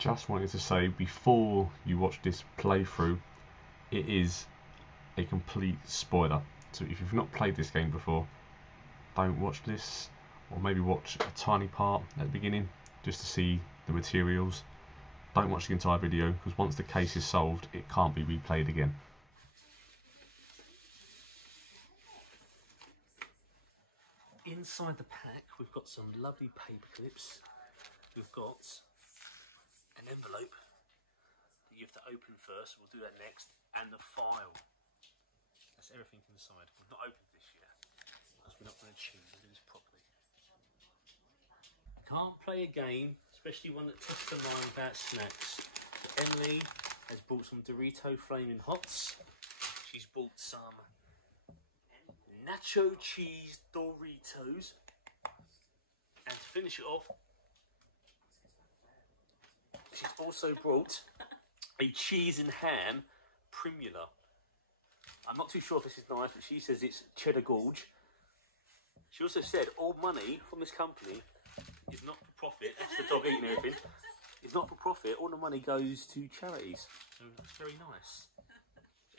Just wanted to say, before you watch this playthrough, it is a complete spoiler. So if you've not played this game before, don't watch this, or maybe watch a tiny part at the beginning just to see the materials. Don't watch the entire video, because once the case is solved, it can't be replayed again. Inside the pack, we've got some lovely paper clips. We've got an envelope that you have to open first. We'll do that next. And the file. That's everything inside. We've not opened this yet, because we're not going to cheat. We'll do this properly. You can't play a game, especially one that tests the mind without snacks. So Emily has bought some Dorito Flaming Hots. She's bought some nacho cheese Doritos, and to finish it off, she's also brought a cheese and ham primula. I'm not too sure if this is nice, but she says it's cheddar gorge. She also said all money from this company is not for profit. That's the dog eating everything. It's not for profit. All the money goes to charities. So that's very nice.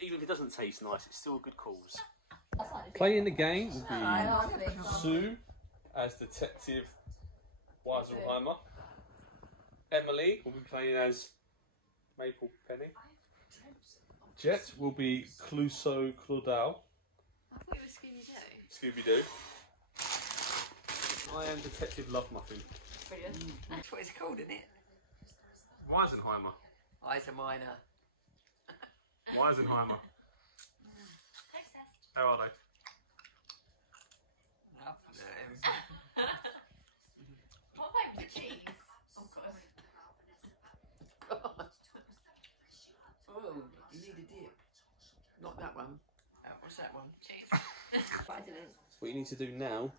Even if it doesn't taste nice, it's still a good cause. Playing the game will be Sue as Detective Weisenheimer. Emily will be playing as Maple Penny. Jet will be Clouseau Claudel. I thought it was Scooby-Doo. Scooby-Doo. I am Detective Love Muffin. Brilliant. That's what it's called, isn't it? Weisenheimer. Eisenminer. Weisenheimer. How are they? What about the cheese? Oh God. God. Oh, you need a dip. Not that one. What's that one? Cheese. I didn't. What you need to do now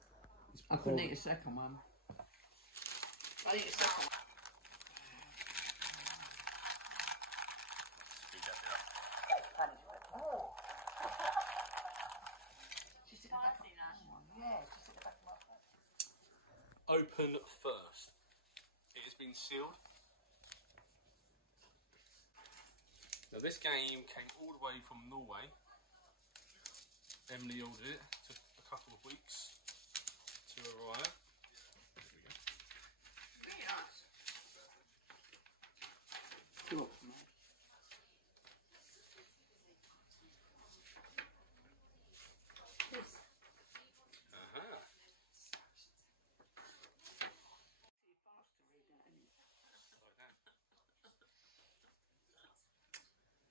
is I couldn't eat a second one. I think it's second. Open first. It has been sealed. Now this game came all the way from Norway. Emily ordered it. Took a couple of weeks to arrive. There we go. Really nice. Cool.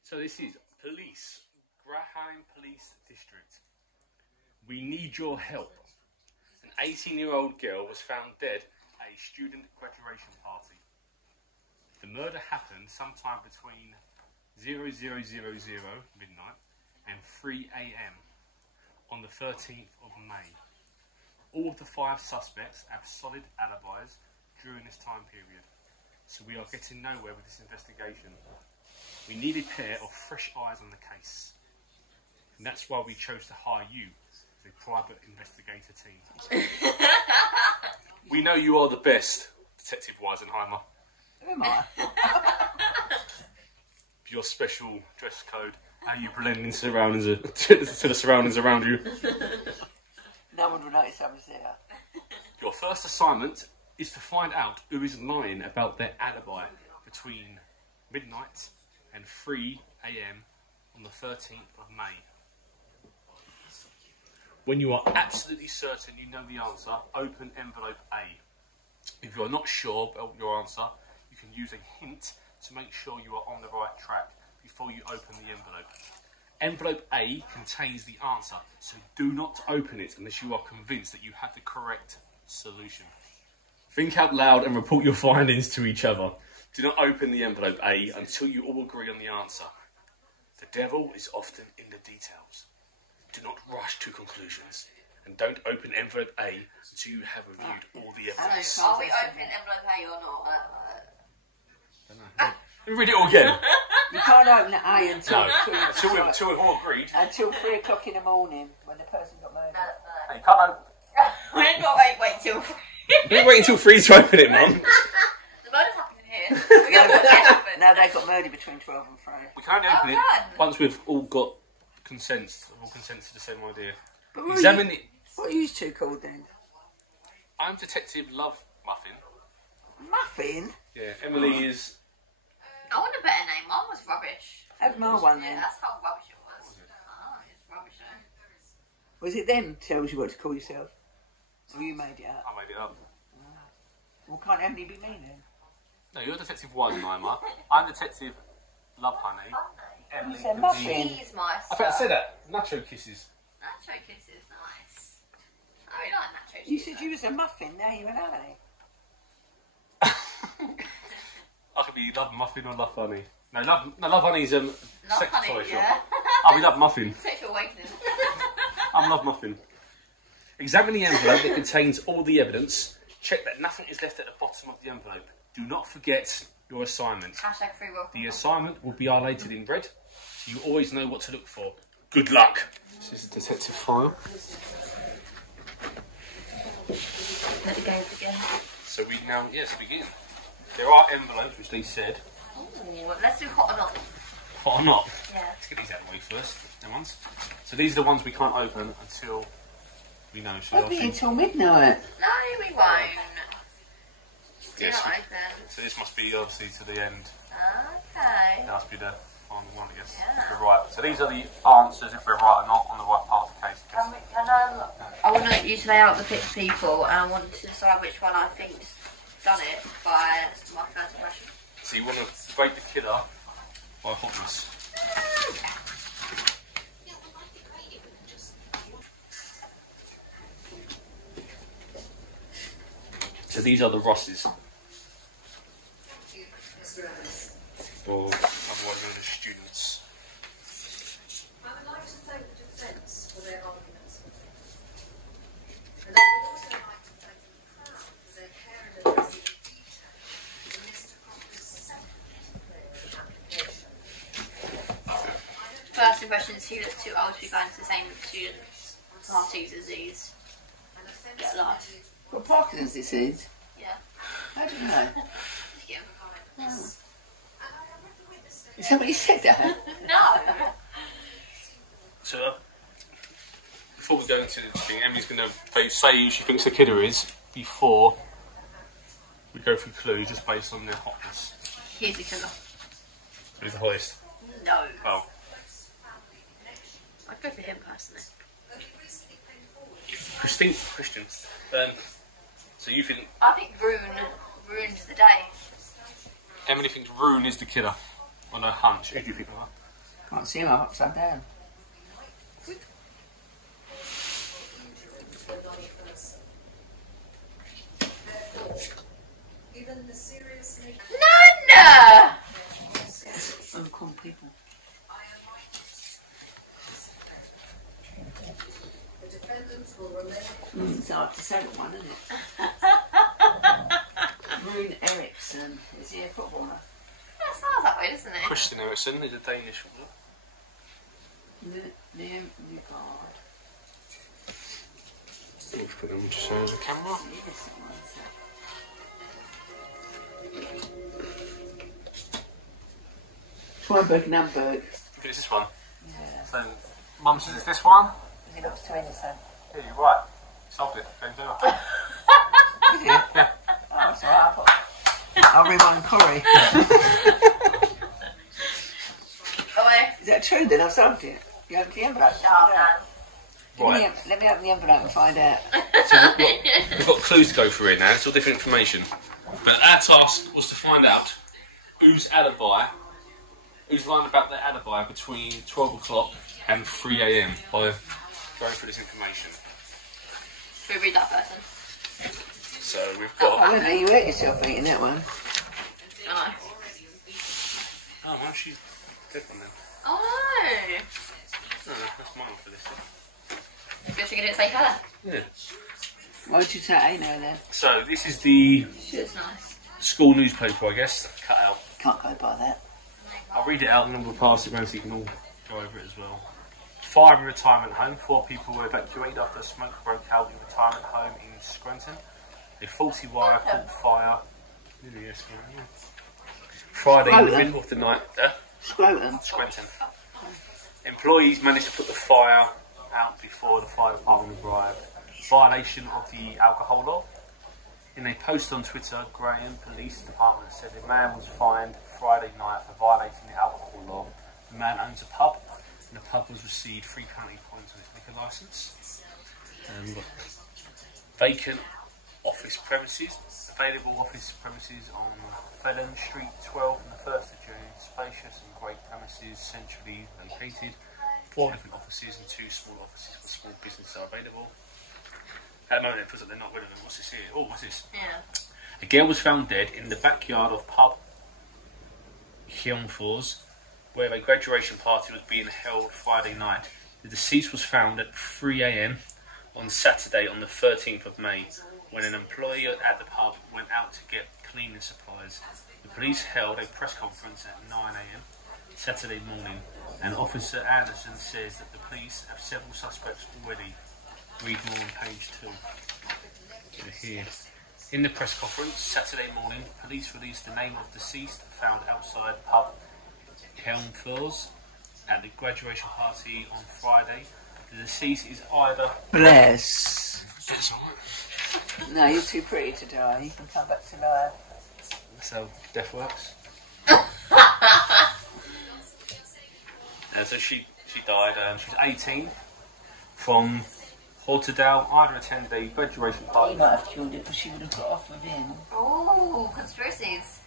So this is police, Graham Police District. We need your help. An 18-year-old girl was found dead at a student graduation party. The murder happened sometime between 0000 midnight and 3 AM on the 13th of May. All of the 5 suspects have solid alibis during this time period, so we are getting nowhere with this investigation. We need a pair of fresh eyes on the case, and that's why we chose to hire you as a private investigator team. We know you are the best, Detective Weisenheimer. Am I? Your special dress code, how you blend into surroundings, to the surroundings around you. No one would notice I was there. Your first assignment is to find out who is lying about their alibi between midnight and 3 AM on the 13th of May. When you are absolutely certain you know the answer, open envelope A. If you are not sure about your answer, you can use a hint to make sure you are on the right track before you open the envelope. Envelope A contains the answer, so do not open it unless you are convinced that you have the correct solution. Think out loud and report your findings to each other. Do not open the envelope A until you all agree on the answer. The devil is often in the details. Do not rush to conclusions. And don't open envelope A until you have reviewed all the evidence. Are we opening envelope A or not? Let me read it all again. You can't open the A until, No, until we've all agreed. until 3 o'clock in the morning when the person got murdered. Hey, you can't open. We ain't got to wait till. Don't wait until 3 to open it, Mum. The murder's happening here. We're going to No, they got murdered between 12 and 3. We can only open it done. once we've all got consent. We've all consented to the same idea. But what Examine are it. what are you two called then? I'm Detective Love Muffin. Muffin? Yeah, Emily is. I want a better name. Mine was rubbish. Have my one Yeah, then. that's how rubbish it was. Oh, it's rubbish. Was it them tells you what to call yourself? Or you made it up? I made it up. Well, can't Emily be me then? No, you're Detective Weisenheimer. I'm Detective Love Honey. Emily said can Muffin. be- He's my I think I said that. Nacho kisses. Nacho kisses, nice. I really like nacho You kisses. said you was a muffin, now you're an alley. I could be Love Muffin or Love Honey. No, Love Honey's Love sex honey, toy yeah. shop. I'll be Love Muffin. Sexual awakening. I'm Love Muffin. Examine the envelope that contains all the evidence. Check that nothing is left at the bottom of the envelope. Do not forget your assignment. Hashtag free will. The assignment will be highlighted in red, so you always know what to look for. Good luck. This is a detective file. Let it go again. So we now, yes, begin. There are envelopes, which they said. Ooh, let's do hot or not. Hot or not? Yeah. Let's get these out of the way first. Them ones. So these are the ones we can't open until we know. So I'll be here till midnight. No, we won't. Do Yes. not open. So this must be obviously to the end. Okay. That must be the final one, I guess. Yeah. If we're right. So these are the answers if we're right or not on the right part of the case. I want you to lay out the people and I want to decide which one I think's done it by my first impression. So you want to rate the killer by hotness. So these are the Rosses. Or otherwise known as students. I would like to thank the defence for their arguments. And I would also like to thank the Crown for their care in addressing in detail the Mr. Crocker's second application. First impressions, he looks too old to be going to the same students' parties as these. And Get offensive lost. What Parkinson's disease? Yeah. How do you know? Yeah. Is that what you said that? No. So before we go into the thing, Emily's going to say who she thinks the killer is before we go through clues just based on their hotness. He's a killer. Who's the highest? No. Oh. I'd go for him personally. Christian. So you think I think Rune ruins the day. Emily thinks Rune is the killer on her hunch. Who do you think of her? Can't see him, I'm upside down. Given the serious nature Nana! Uncool people. the defendants will remain It's hard to say what one, isn't it? Rune Eriksson. Is he a footballer? That sounds that way, doesn't it? Christian Eriksen is a Danish footballer. Liam Newgard. Let's put them just on the camera. Schweinberg and Amberg. Okay, it's this one. Yeah. So, Mum says it's this one. He looks too innocent. Yeah, you're right. Solved it. James Taylor. Is he? Oh, that's alright. I'll rewind Corrie. Away. Is that true then? I've solved it. You opened the envelope? Oh, man. Right. Let me open the envelope and find out. So we've got clues to go through here now. It's all different information. But our task was to find out whose alibi, who's lying about their alibi between 12 o'clock and 3 a.m. by going through this information. Should we read that person? So we've Oh, got. wait a minute, you hurt yourself eating that one. I know. Oh, well, she's different then. Oh No, that's mine for this. no. Guess you're going to say colour. Yeah. Why would you say A now then? So this is the She looks nice. school newspaper, I guess. Cut out. Can't go by that. I'll read it out and then we'll pass it around so you can all go over it as well. Fire in retirement home. 4 people were evacuated after a smoke broke out in retirement home in Scranton. A faulty wire caught fire. Nearly yes, yeah. Friday in the Scrotum. middle of the night. Scrotum. Scranton. Employees managed to put the fire out before the fire department arrived. Violation of the alcohol law. In a post on Twitter, Graham Police Department said a man was fined Friday night for violating the alcohol law. The man owns a pub, and the pub was received 3 penalty points on its liquor licence. Vacant office premises. Available office premises on Felon Street 12 on the 1st of June. Spacious and great premises, centrally located. 4 different offices and 2 small offices for small businesses are available. At the moment it feels like they're not relevant. What's this here? Oh, what's this? Yeah. A girl was found dead in the backyard of pub Hyungfors, where a graduation party was being held Friday night. The deceased was found at 3 a.m. on Saturday on the 13th of May, when an employee at the pub went out to get cleaning supplies. The police held a press conference at 9 a.m. Saturday morning, and Officer Anderson says that the police have several suspects already. Read more on page 2. Here. In the press conference Saturday morning, police released the name of deceased found outside pub Helmfors at the graduation party on Friday. The deceased is either... Bless. No, you're too pretty to die. You can come back to life. That's how death works. So she died, she was 18, from Portudal. Either attended a graduation party. He might have killed it because she would have got off with him. Oh, conspiracies.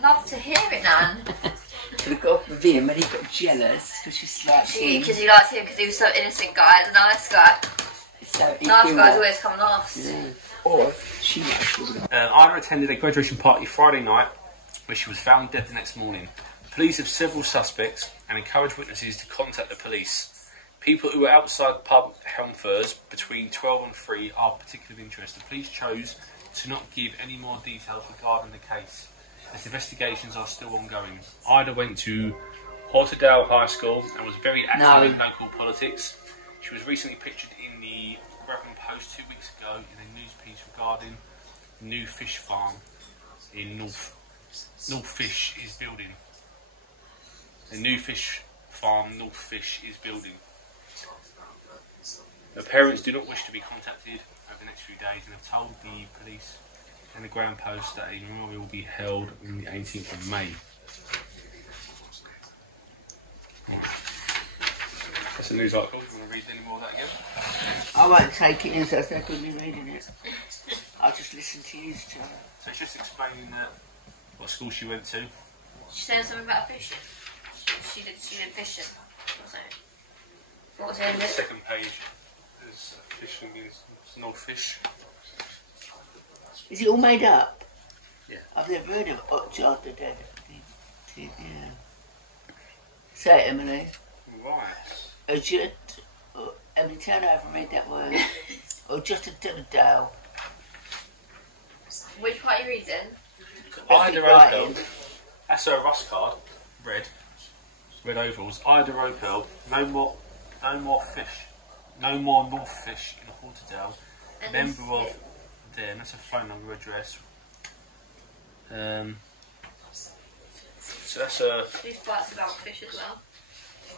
Love to hear it, Nan. She would have got off with him and he got jealous because she slapped him. Because he liked him because he was so innocent guy, a nice guy. So he Nice killed guys her. always come last. Yeah. Or she might have killed him. Ida attended a graduation party Friday night, where she was found dead the next morning. Police have several suspects and encourage witnesses to contact the police. People who were outside pub Helmfors between 12 and 3 are of particular interest. The police chose to not give any more details regarding the case, as investigations are still ongoing. Ida went to Portudal High School and was very active in local politics. She was recently pictured in the Rutland Post 2 weeks ago in a news piece regarding new fish farm in North Fish is building. A new fish farm North Fish is building. Her parents do not wish to be contacted over the next few days and have told the police and the Ground Post that a memorial will be held on the 18th of May. That's a news article. Do you want to read any more of that again? I won't take it in, so I could be reading it. I'll just listen to you tell her. So it's just explaining what school she went to. She said something about fishing. She did fishing. What was it? The second page is fishing means North Fish. Is it all made up? Yeah. I've never heard of Otchard the Dead. Yeah. Say it, Emily. Right. Or just, Emily, turn over and read that word. Or just a Dale. Which part are you reading? Ida Right. Opel. That's her Rust card. Red overalls. Ida Opel. No more fish. No more North Fish in Portudal. And Member of them. That's a phone number, address. So that's a. These parts about fish as well.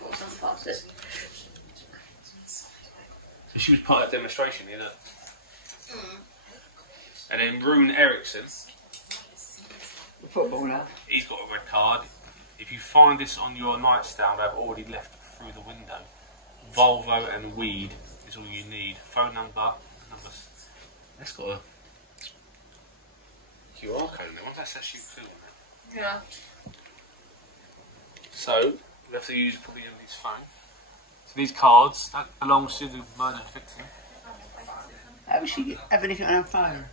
Or some parts of it. She was part of that demonstration, you know. And then Rune Eriksson. The footballer. He's got a red card. If you find this on your nightstand, I've already left through the window. Volvo and weed is all you need. Phone number. That's got a QR code in there. What's that actually clue on that? Yeah. So, we have to use probably Emily's phone. So these cards, that belongs to the murdered victim. How would she have anything on her phone?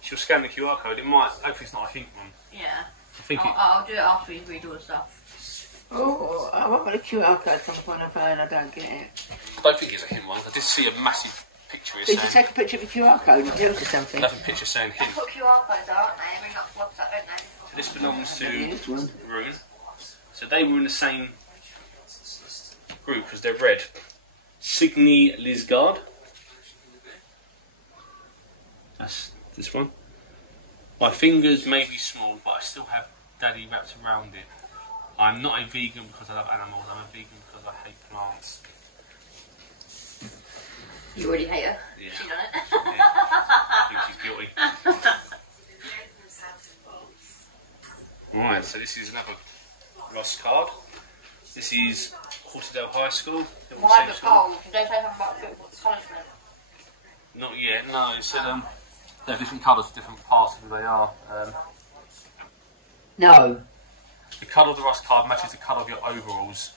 She'll scan the QR code. It might, hopefully it's not a hint one. Yeah. I think I'll do it after we read all the stuff. Oh, I want the QR code come up on her phone, I don't get it. I don't think it's a hint one. I did see a massive picture So you saying... can take a picture of the QR code and tell us something. Nothing picture saying They hint. put QR codes out, aren't they? Ring up WhatsApp, don't they? So this belongs to Here's one. Rune. So they were in the same group as they're red. Signe Lisgard. That's this one. My fingers may be small, but I still have daddy wrapped around it. I'm not a vegan because I love animals, I'm a vegan because I hate plants. You already hate her. Yeah. She done it. I think she's guilty. Right, so this is another Ross card. This is Porterdale High School. Why the gold? Did they say something about football punishment? Not yet, no. It said they have different colours for different parts of who they are. No. The colour of the Ross card matches the colour of your overalls.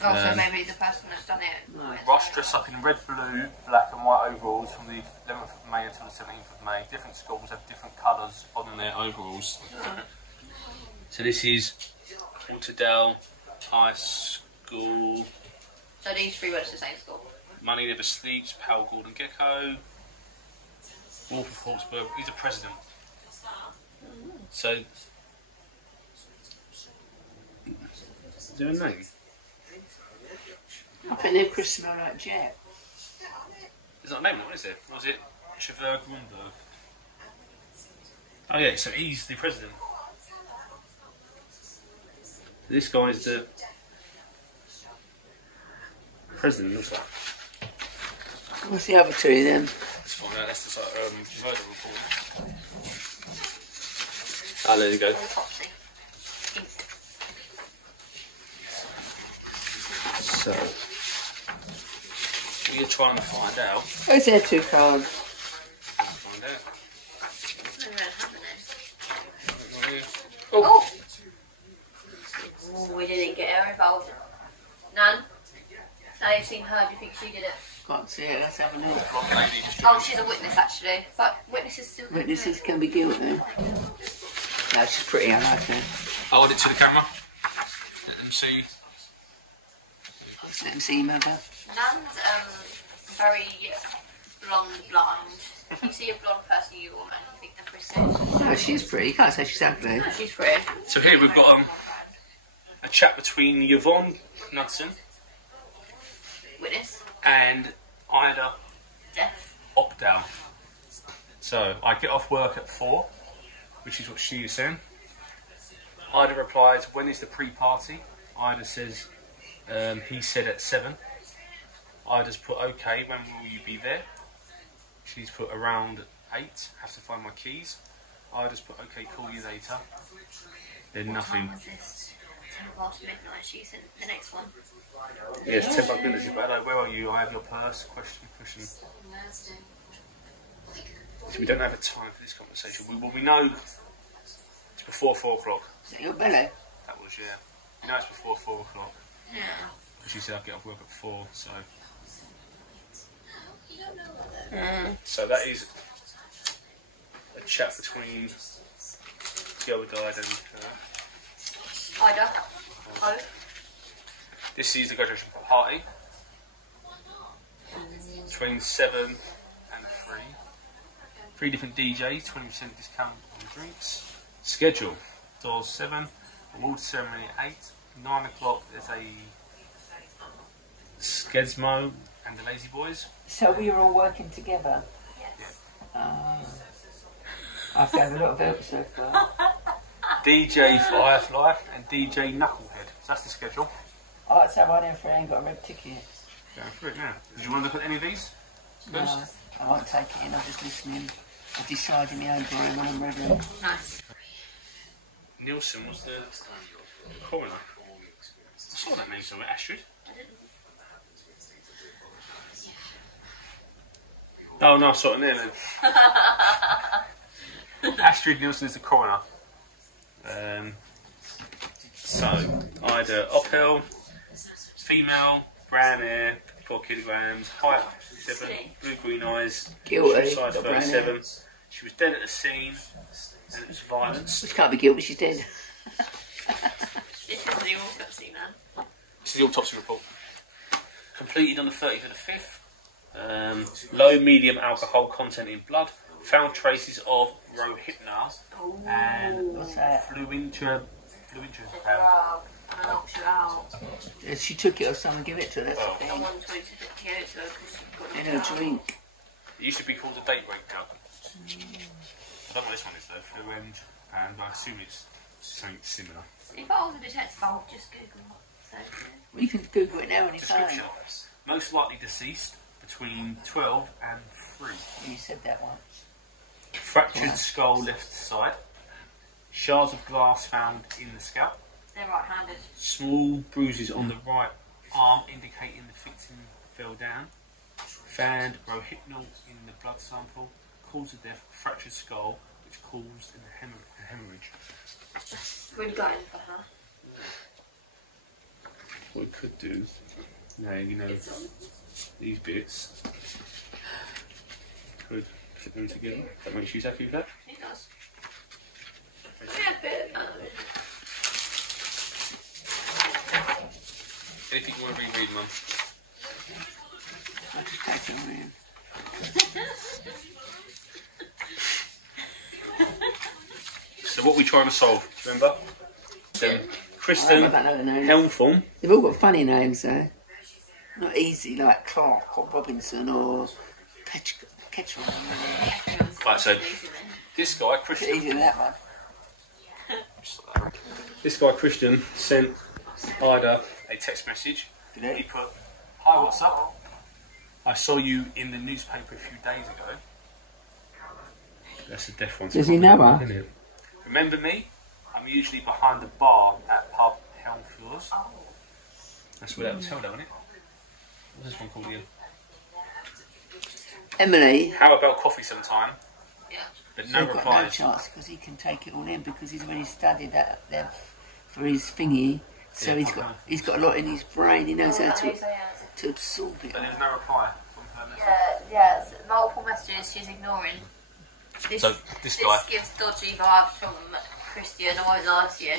Oh, so maybe the person that's done it. Ross dressed up in red, blue, black and white overalls from the 11th of May until the 17th of May. Different schools have different colours on their overalls. So this is Porterdale High School. So these three went to the same school. Money Never Sleeps, Powell Gordon Gecko. Wolf of Hawksburg, he's the president. So, is there a name? I think they're Christopher like Jack. There's not a name, what is it? Was it Trevor Grunberg? Oh yeah, so he's the president. This guy's the president, looks like. What's the other two then? Let's find out, that's the murder report. Ah, there you go. So, we are trying to find out. Where's their two cards? Find out. Oh! Oh, we didn't get her involved. None? Now you've seen her, do you think she did it? Can't see it, let's have a look. Blonde lady just Oh, she's a witness actually. But witnesses still Witnesses can be guilty. No, she's pretty, I like her. hold it to the camera. Let them see. Let them see, mother. Nan's very blonde blind. If you see a blonde person, you automatically think they're pretty. No, she's pretty, you can't say she's ugly. She's pretty. So here we've got a chat between Yvonne Knudsen Witness. and Ida Death. Opdal. So I get off work at 4, which is what she is saying. Ida replies, when is the pre-party? Ida says, he said at 7. Ida's put, okay, when will you be there? She's put around 8, have to find my keys. Ida's put, okay, call you later. Then nothing. What time was this? 10 past midnight. She's in the next one. Yes, 10 bucks minutes. Hello, where are you? I have your purse. Question. So we don't have a time for this conversation. We know it's before 4 o'clock. Is that your belly? That was, yeah. We know it's before 4 o'clock. Yeah. She said I'd get off work at 4, so. Mm. So that is a chat between the other guy and her. Ida. Oh. This is the graduation party. Between 7 and 3. 3 different DJs, 20% discount on drinks. Schedule. Doors 7. Award ceremony 8. 9 o'clock there's a Skedsmo and the Lazy Boys. So we were all working together? Yes. I've had a lot of help so far. DJ Firefly and DJ Knucklehead. So that's the schedule. Alright, so one in three ain't got a red ticket. Going through it now. Did you want to look at any of these? No, I won't take it in, I'm just listening. I decide in my own brain when I'm ready. Nice. Nielsen was the coroner. I saw that name somewhere, Astrid. Oh no, I saw it there then. Astrid Nielsen is the coroner. So, Ida Opel, female, brown hair, 4 kilograms, height 7, blue-green eyes, Guilty. size Got brown 37. hair. She was dead at the scene, and it was violence. She can't be guilty, she's dead. This is the autopsy, man. This is the autopsy report. Completed on the 30th of the 5th. Low, medium alcohol content in blood. Found traces of Rohypnol and What's that? fluintrapam. Wow. I knocked you out. She took it or someone give it to her, that's the No thing. one tried to get it to her because she got In knocked her out. drink. It used to be called a date rape drug. I don't know what this one is though. and I assume it's something similar. If I was a detective, I would just Google what. So, Well, you can Google it now on your phone. Description. Most likely deceased between 12 and 3. You said that once. Fractured skull left side. Shards of glass found in the scalp. they're right-handed. Small bruises on the right arm indicating the victim fell down. Found rohypnol in the blood sample. Cause of death, fractured skull, which caused a hemorrhage. Really got in for her. What we could do, now you know these bits, could put them together. That makes you happy with that? It does. Yeah, a bit. Anything you want to reread, Mum? I'll just take it around. So what are we trying to solve? Remember? Kristen I don't know the names. Helmthorne. They've all got funny names though. Not easy like Clark or Robinson or Ketchum. Right, so this guy, Christian. Easy than that one. This guy, Christian, sent Ida a text message. Did He put, "Hi, what's up? I saw you in the newspaper a few days ago." That's a deaf one. Does he know her? Isn't it? Remember me? I'm usually behind the bar at pub Helmflaws. That's where that was held, isn't it? What's this one called again? Emily. How about coffee sometime? Yeah. But no He's got no replies. chance because he can take it all in because he's already studied that for his thingy. So Yeah, he's got a lot in his brain. He knows how Who's to absorb it. But there's no reply from her message. yeah, it's multiple messages she's ignoring. This, So this guy, gives dodgy vibes from Christian. I won't lie to you.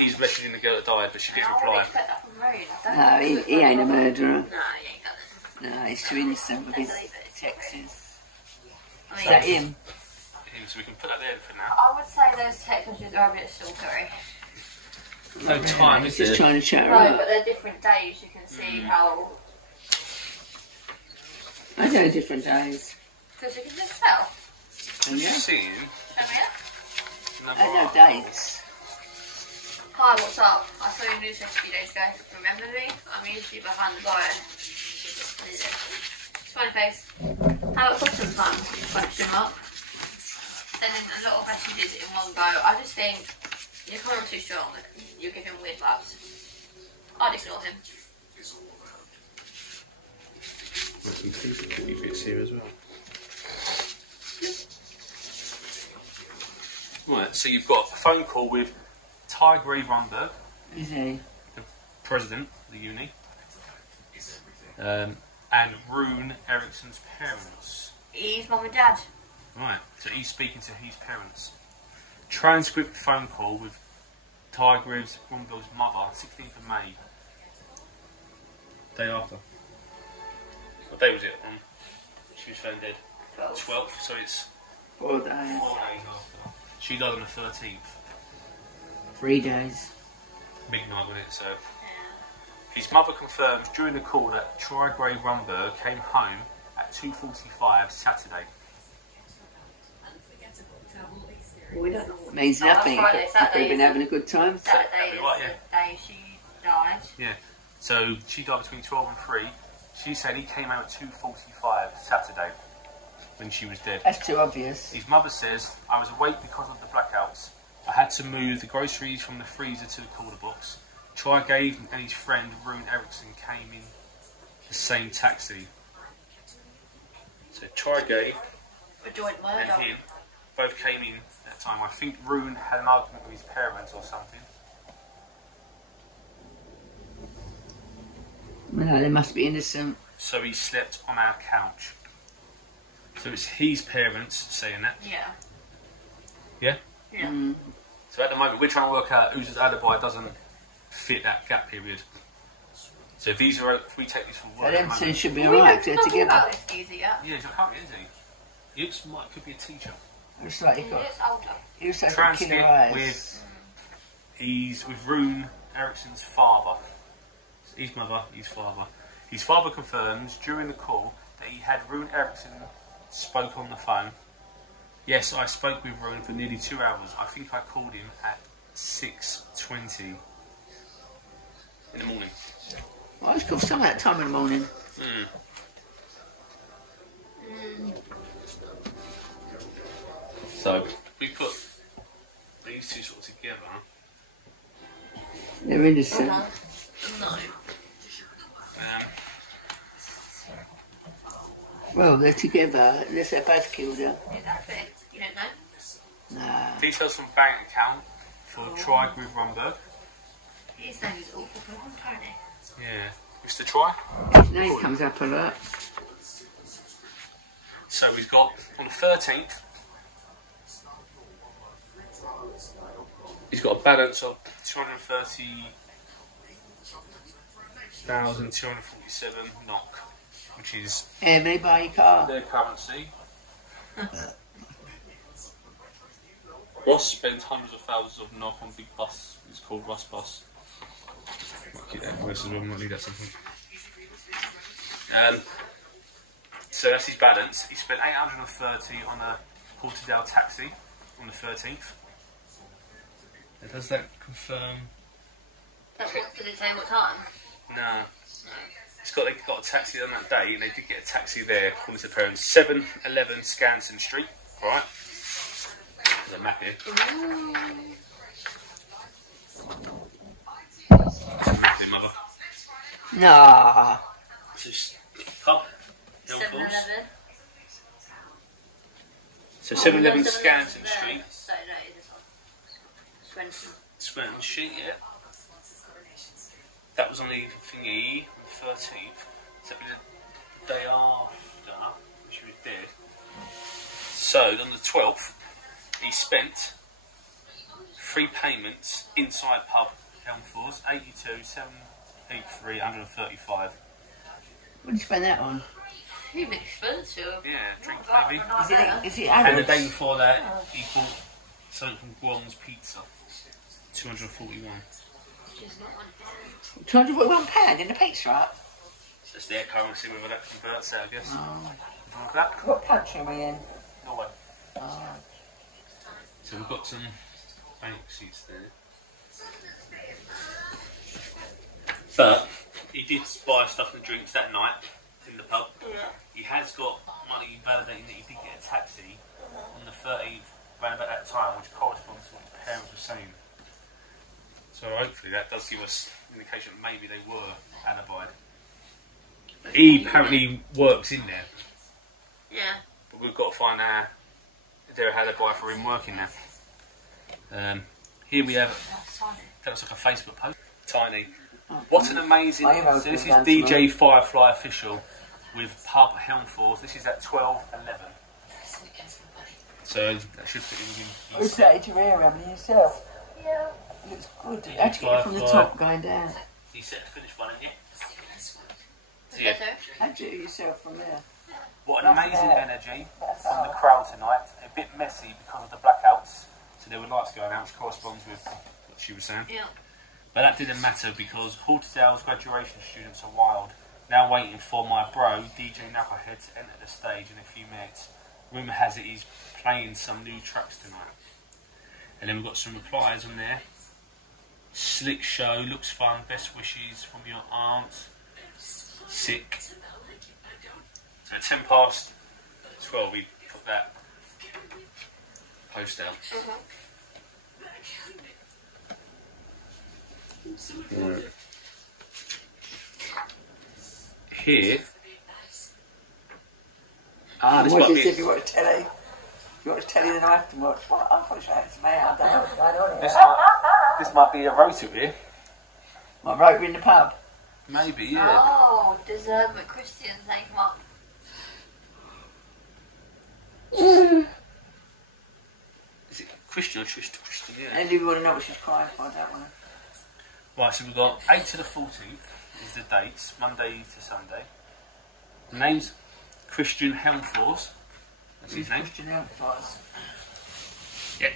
he's messaging the girl that died, but she didn't I reply. would expect that from Road. No, he ain't a murderer. No, he ain't got this. No, he's too innocent with his Don't believe it. texts. I Is mean, that him? So we can put that there for now. I would say those text messages are a bit stalkery. No time, He's is just there? trying to chat her No, up. but they're different days. You can see how. I know different days. Because you can just tell. And yeah, Seeing Show me it. number I know dates. Hi, what's up? I saw you news a few days ago. Remember me? I'm usually behind the bar. Smiley face. How about custom time? Question mark. Sending a lot of messages in one go. I just think you're kind of too strong. You're giving weird vibes. I'd ignore him. Any bits here as well. Right, so you've got a phone call with Tygrave Runberg, Is he? the president of the uni, and Rune Ericsson's parents. He's mum and dad. Right, so he's speaking to his parents. Transcript phone call with Tygrave's Runberg's mother, 16th of May. Day after. What day was it? She was found dead. 12th, so it's 4 days. 4 days after. She died on the 13th. 3 days. Midnight, wasn't it? So his mother confirms during the call that Tygrave Runberg came home at 2:45 Saturday. We don't know what it means Oh, that's nothing. Friday, But Saturday they've been is- having a good time. Saturday That'd be is right, the day she died. Yeah. So she died between 12 and 3. She said he came home at 2:45 Saturday when she was dead. That's too obvious. His mother says, I was awake because of the blackouts. I had to move the groceries from the freezer to the cooler box. Tygrave and his friend Rune Ericsson came in the same taxi. So Tygrave For joint and murder. him both came in at that time. I think Rune had an argument with his parents or something. No, they must be innocent. So he slept on our couch. So it's his parents saying that. Yeah. Yeah? Yeah. Mm. So at the moment we're trying to work out whose alibi doesn't fit that gap period. So if these are, if we take this from So work, them at the two moment- should be We alright don't if talk they're together. about this geezer yet. yeah, so how is he? He looks like could be a teacher. It's like He he got, looks older. he was such a Transcript killer eyes. with he's with Rune Ericsson's father, his mother, his father. His father confirms during the call that he had Rune Ericsson spoke on the phone. Yes, I spoke with Rowan for nearly 2 hours. I think I called him at 6:20 in the morning. Well, it's got some of that time in the morning. So we put these two sort of together. They're innocent. No. Well, they're together unless they're both killed her. Exactly. You don't know? Nah. Details from bank account for Try Group Rumberg. His name is awful for one, Tony. Yeah. Mr. Try. His name comes up a lot. So we've got on the 13th, he's got a balance of 230,247 NOK, which is Hey, me buy your car. their currency. Ross spends hundreds of thousands of NOK on big bus. It's called Ross Bus. Might keep that versus well, might leave that something. So that's his balance. He spent 830 on a Portudale taxi on the 13th. And does that confirm? Did it say what time? No. They got a taxi on that day, and they did get a taxi there, according to the parents. 711 Scanson Street. Alright. There's a map here. Map here, mother. Nah. This is pub. 7-Eleven. So 711 Scanson Street. So no, this one. Swenson. Swenson Street, yeah. That was on the thingy, on the 13th. So it was the day after, she was dead. So on the 12th, he spent 3 payments inside pub Helmfors, 82, 783, 135. What did you spend that on? Too expensive. Yeah, drink Not maybe. bad for not Is it And the adults? day before that, he bought something from Guam's Pizza, 241. She's not one. £241 in the pizza hut? That's their currency, whether that converts it, I guess. Oh. Like that? What country are we in? Norway. Oh. So we've got some bank seats there. But he did buy stuff and drinks that night in the pub. Yeah. He has got money validating that he did get a taxi on the 13th, around about that time, which corresponds to what his parents were saying. So hopefully that does give us an indication that maybe they were alibied. He apparently works in there, Yeah. but we've got to find out if they're alibi for him working there. Here we have, That's funny. that looks like a Facebook post. Tiny. What's an amazing, I have so this is opened DJ Firefly official with pub Helmfors. This is at 12:11. So that should fit in within. Who's that your hair, Emily, yourself? Yeah. Looks good. How'd you get it from the top going down? You set a finish one, didn't you? Yeah. Yeah. How'd you get yourself from there? What an amazing energy from the crowd tonight. A bit messy because of the blackouts. So there were lights going out, which corresponds with what she was saying. Yeah. But that didn't matter because Portudale's graduation students are wild. Now waiting for my bro, DJ Knucklehead, to enter the stage in a few minutes. Rumour has it he's playing some new tracks tonight. And then we've got some replies on there. Slick show, looks fun, best wishes from your aunt. Sick. So at 12:10, we put that post down. Right. Here. This What might you be. said you watch telly? You watch telly then I have to watch. What? I thought you had to me. I don't know what's going on here. This might be a rota here. My rover in the pub. Maybe, yeah. Oh, does Christian take him up? Is it Christian or Christian? Yeah. And if you want to know what she's crying for, I don't want to. Right, so we've got 8 to the 14th is the dates, Monday to Sunday. The name's Christian Helmfors. That's his name. Christian Helmfors. Yeah.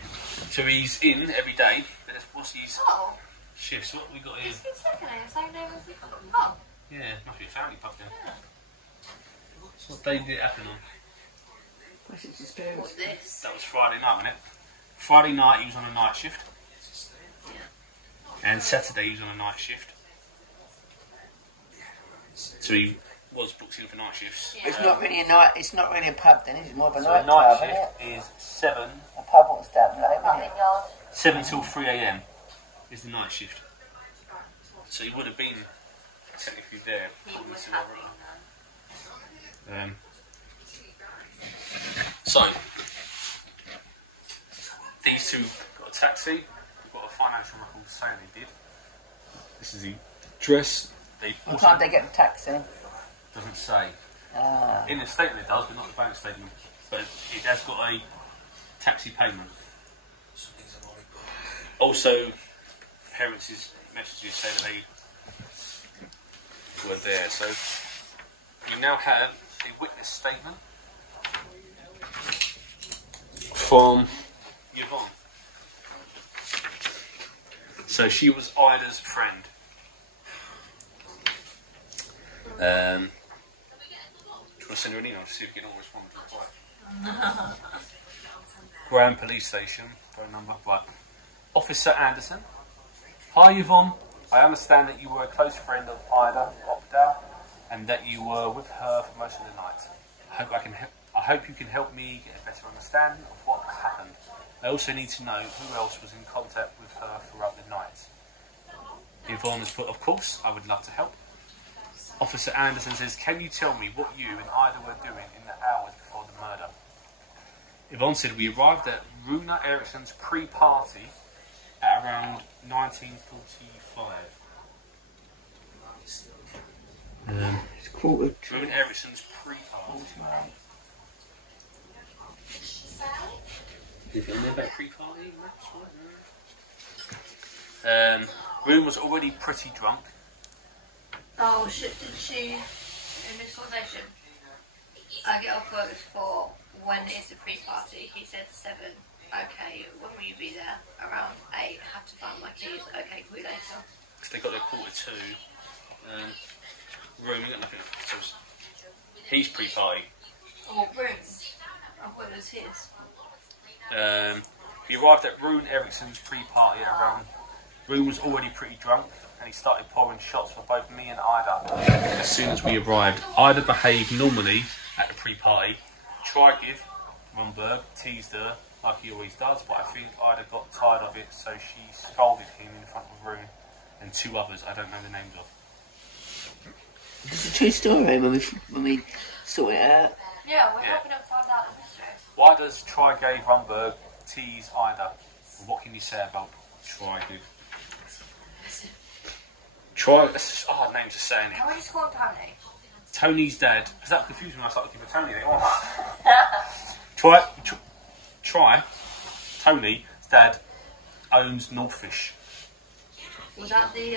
So he's in every day. But what's his Oh, shifts? What we got here? is his second name the same name as the Oh, Yeah, must be a family pub then. What day did it happen on? What's his experience? What's this? That was Friday night, wasn't it? Friday night he was on a night shift. And Saturday he was on a night shift. So he was booked in for night shifts. Yeah. It's not really a night. It's not really a pub then. It's more of a So night a night club, isn't it? shift is 7 A pub won't stand late, will it? Yard. 7 till 3 a.m. is the night shift. So he would have been technically there. He according was to happy. what- So these two got a taxi. We've got a financial record saying they did. This is the address. They What also time they get the taxi? doesn't say. Ah. In the statement it does, but not the bank statement. But it has got a taxi payment. Also, parents' messages say that they were there. So we now have a witness statement from Yvonne. So she was Ida's friend. Do you want to send her an email to see if you can all respond to the Graham Police Station, phone number, right. Officer Anderson. Hi Yvonne, I understand that you were a close friend of Ida Opdale and that you were with her for most of the night. I hope you can help me get a better understanding of what happened. I also need to know who else was in contact with her throughout the night. Yvonne has put, of course, I would love to help. Officer Anderson says, can you tell me what you and Ida were doing in the hours before the murder? Yvonne said, we arrived at Runa Eriksson's pre-party at around 1945. It's quarter to. Runa Eriksson's pre-party. Did you know about pre-party? Runa was already pretty drunk. Oh shit, did she, in this conversation, I get off work for when is the pre-party, he said 7, okay, when will you be there? Around 8, have to find my keys, okay, call you later. Because they got their quarter to. Room, you got nothing. So he's pre-party. Oh, room. I thought it was his. He arrived at Rune Eriksson's pre-party at around. Rune was already pretty drunk, and he started pouring shots for both me and Ida. As soon as we arrived, Ida behaved normally at the pre-party. Trygiv, Romberg, teased her like he always does, but I think Ida got tired of it, so she scolded him in front of Rune and 2 others I don't know the names of. It's a true story when we sort it out. Yeah, we're helping him find out the mystery. Why does Trygiv Romberg tease Ida? And what can you say about Trygiv? That's a hard name to say, isn't it? Can we just call him Tony? Tony's dad, because that confused me when I started looking for Tony there. Tony's dad owns Northfish. Was that the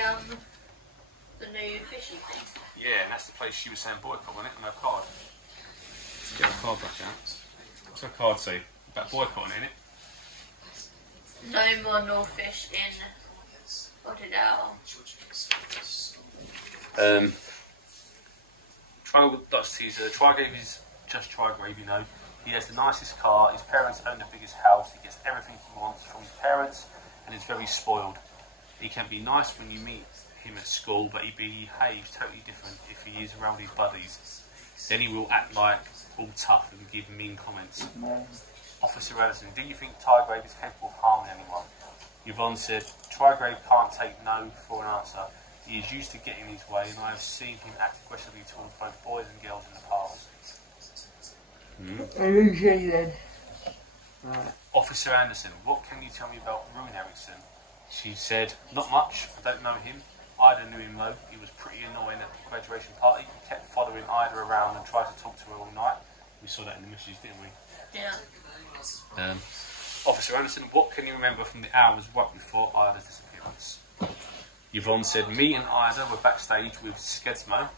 new fishing thing? Yeah, and that's the place she was saying boycott on it on her card. Let's get her card back out. What's her card say? About boycotting, innit? No more Northfish in Otterdale. Trygrave is just Trygrave, you know. He has the nicest car, his parents own the biggest house, he gets everything he wants from his parents, and is very spoiled. He can be nice when you meet him at school, but he behaves totally different if he is around his buddies. Then he will act like all tough and give mean comments. Officer Ellison, do you think Trygrave is capable of harming anyone? Yvonne said, Trygrave can't take no for an answer. He is used to getting his way, and I have seen him act aggressively towards both boys and girls in the past. Okay then. Right. Officer Anderson, what can you tell me about Rune Eriksson? She said, not much, I don't know him. Ida knew him though, he was pretty annoying at the graduation party. He kept following Ida around and tried to talk to her all night. We saw that in the messages, didn't we? Yeah. Officer Anderson, what can you remember from the hours right before Ida's disappearance? Yvonne said, me and Ida were backstage with Skedsmo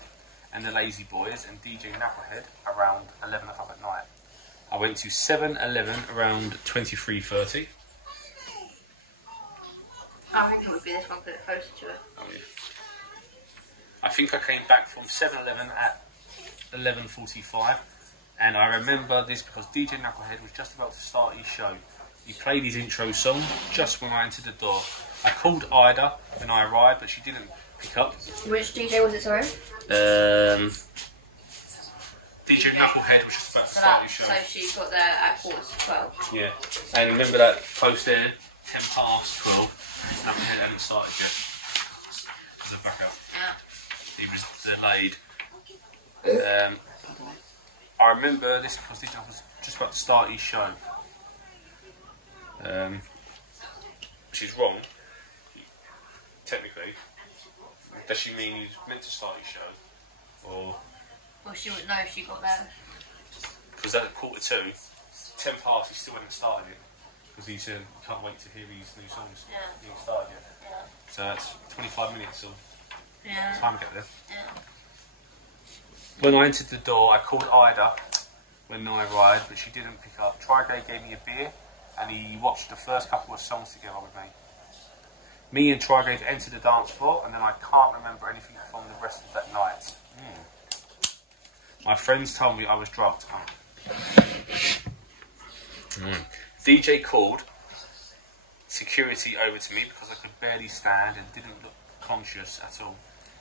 and the Lazy Boys and DJ Knucklehead around 11 o'clock at night. I went to 7-Eleven around 23:30. I think it would be this one because it's closer to it. Oh, yeah. I think I came back from 7-Eleven at 11:45 And I remember this because DJ Knucklehead was just about to start his show. He played his intro song just when I entered the door. I called Ida when I arrived, but she didn't pick up. Which DJ was it, sorry? DJ Knucklehead was just about to start his show. So she got there at 12:45. Yeah. And remember that post there, 10 past 12, Knucklehead hadn't started yet. As a backup. Yeah. He was delayed. I remember this because DJ was just about to start his show. Which is wrong, technically. Does she mean he's meant to start his show? Or... Well, she wouldn't know if she got there. Because at 1:45, 10 past, he still hadn't started it. Because he said, he can't wait to hear these new songs. Yeah. He hasn't started yet. Yeah. So that's 25 minutes of Yeah. time to get there. Yeah. When I entered the door, I called Ida when I arrived, but she didn't pick up. Trigay gave me a beer, and he watched the first couple of songs together with me. Me and Trigay entered the dance floor, and then I can't remember anything from the rest of that night. My friends told me I was drugged. DJ called security over to me because I could barely stand and didn't look conscious at all,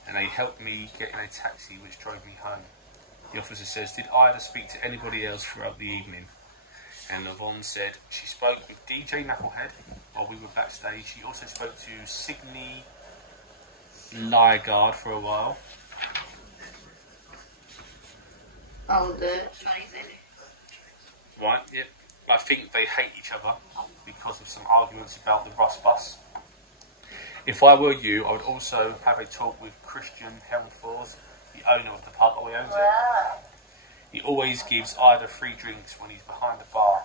and they helped me get in a taxi which drove me home. The officer says, did Ida speak to anybody else throughout the evening? And Yvonne said she spoke with DJ Knucklehead while we were backstage. She also spoke to Signe Lygaard for a while. Oh, the Chinese lady. Right, yep. I think they hate each other because of some arguments about the Rust Bus. If I were you, I would also have a talk with Christian Helmfors, the owner of the pub. Oh, he owns it. He always gives Ida free drinks when he's behind the bar,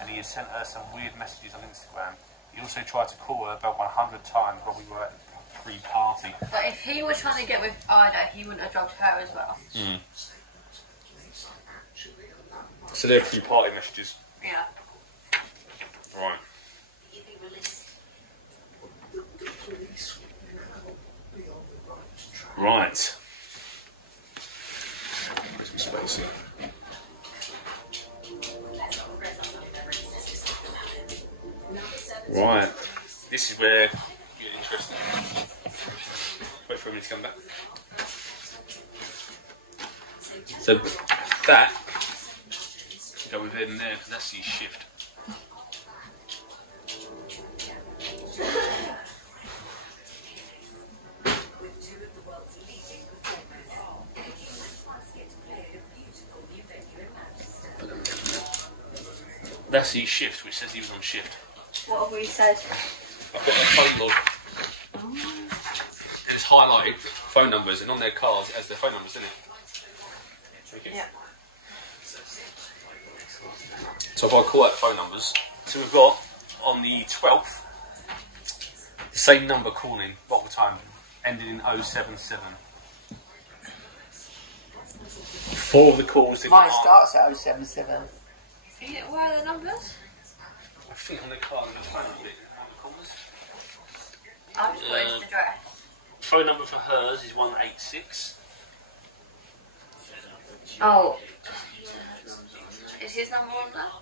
and he has sent her some weird messages on Instagram. He also tried to call her about 100 times while we were at the pre-party. But if he was trying to get with Ida, he wouldn't have drugged her as well. So they're pre-party messages. Yeah. Right. Right. Where's my space here? Right. This is where you get interesting. Wait for me to come back. So that go within there because that's the shift. That's his shift, which says he was on shift. What have we said? I've got a phone log. And it's highlighted phone numbers, and on their cards it has their phone numbers, doesn't it? Okay. Yeah. So if I call out phone numbers, so we've got on the 12th, the same number calling, multiple times, ended in 077. 4 of the calls didn't Mine answer. starts at 077. Where are the numbers? I think on the card there's a phone number on the corners. I've just got his address. Phone number for hers is 186. Oh. Is his number on there?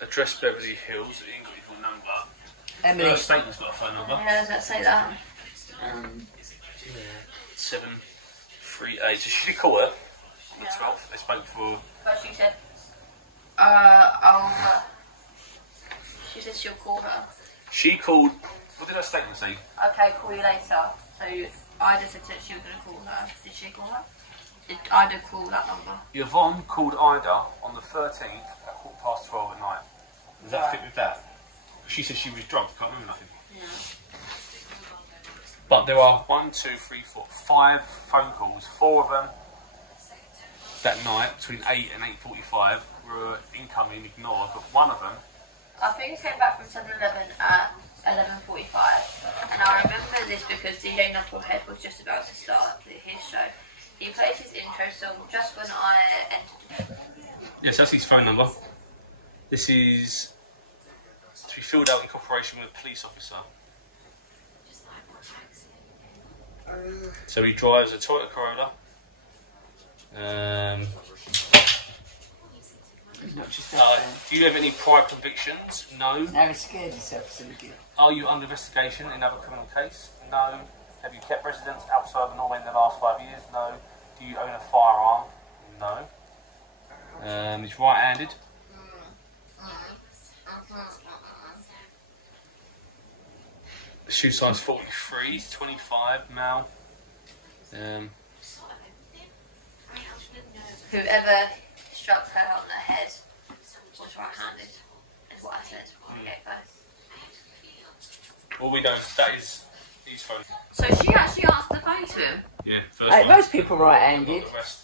Address Beverly Hills, it ain't got his full number. Emily. Her statement's got a phone number. Yeah, does that say that? 738. So she did call her on the 12th. They spoke for. But she said, she said she'll call her. She called. What did her statement say? Okay, call you later. So Ida said that she was going to call her. Did she call her? Did Ida call that number? Yvonne called Ida on the 13th at 12:15 at night. Does that fit with that? She said she was drunk, can't remember nothing. Yeah. But there are 5 phone calls. 4 of them that night between 8 and 8:45 were incoming, ignored, but one of them. I think he came back from 7-Eleven at 11:45, and I remember this because DJ Knucklehead was just about to start his show. He plays his intro song just when I entered. Yes, that's his phone number. This is to be filled out in cooperation with a police officer. So he drives a Toyota Corolla. Not just Uh, that. do you have any prior convictions? No. Now he's scared himself, silly kid. Are you under investigation in another criminal case? No. Have you kept residence outside of Norway in the last 5 years? No. Do you own a firearm? No. He's right-handed. Shoe size 43, 25, male. Whoever struck her on the head was right-handed, is what I said. Okay, both. All we know is that is his phone. So she actually asked the phone to him. Yeah, first Like, one. most people right-handed. Not the rest.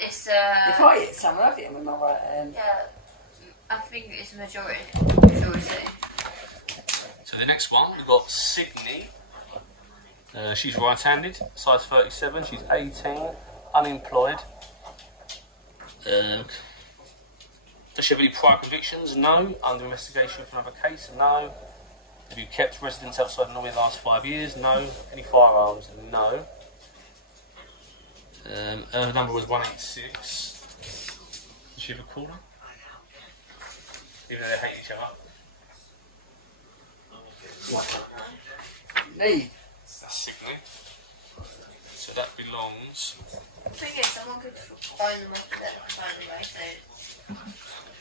It's If I hit someone, I've hit him with my right hand. yeah, I think it's majority. So the next one, we've got Sydney. She's right-handed, size 37, she's 18, unemployed. Does she have any prior convictions? No. Under investigation for another case? No. Have you kept residence outside Norway in the last 5 years? No. Any firearms? No. Her number was 186. Does she have a caller? Even though they hate each other. Lee. That's Sydney. So that belongs. The thing is, someone could phone them up and then phone them away, so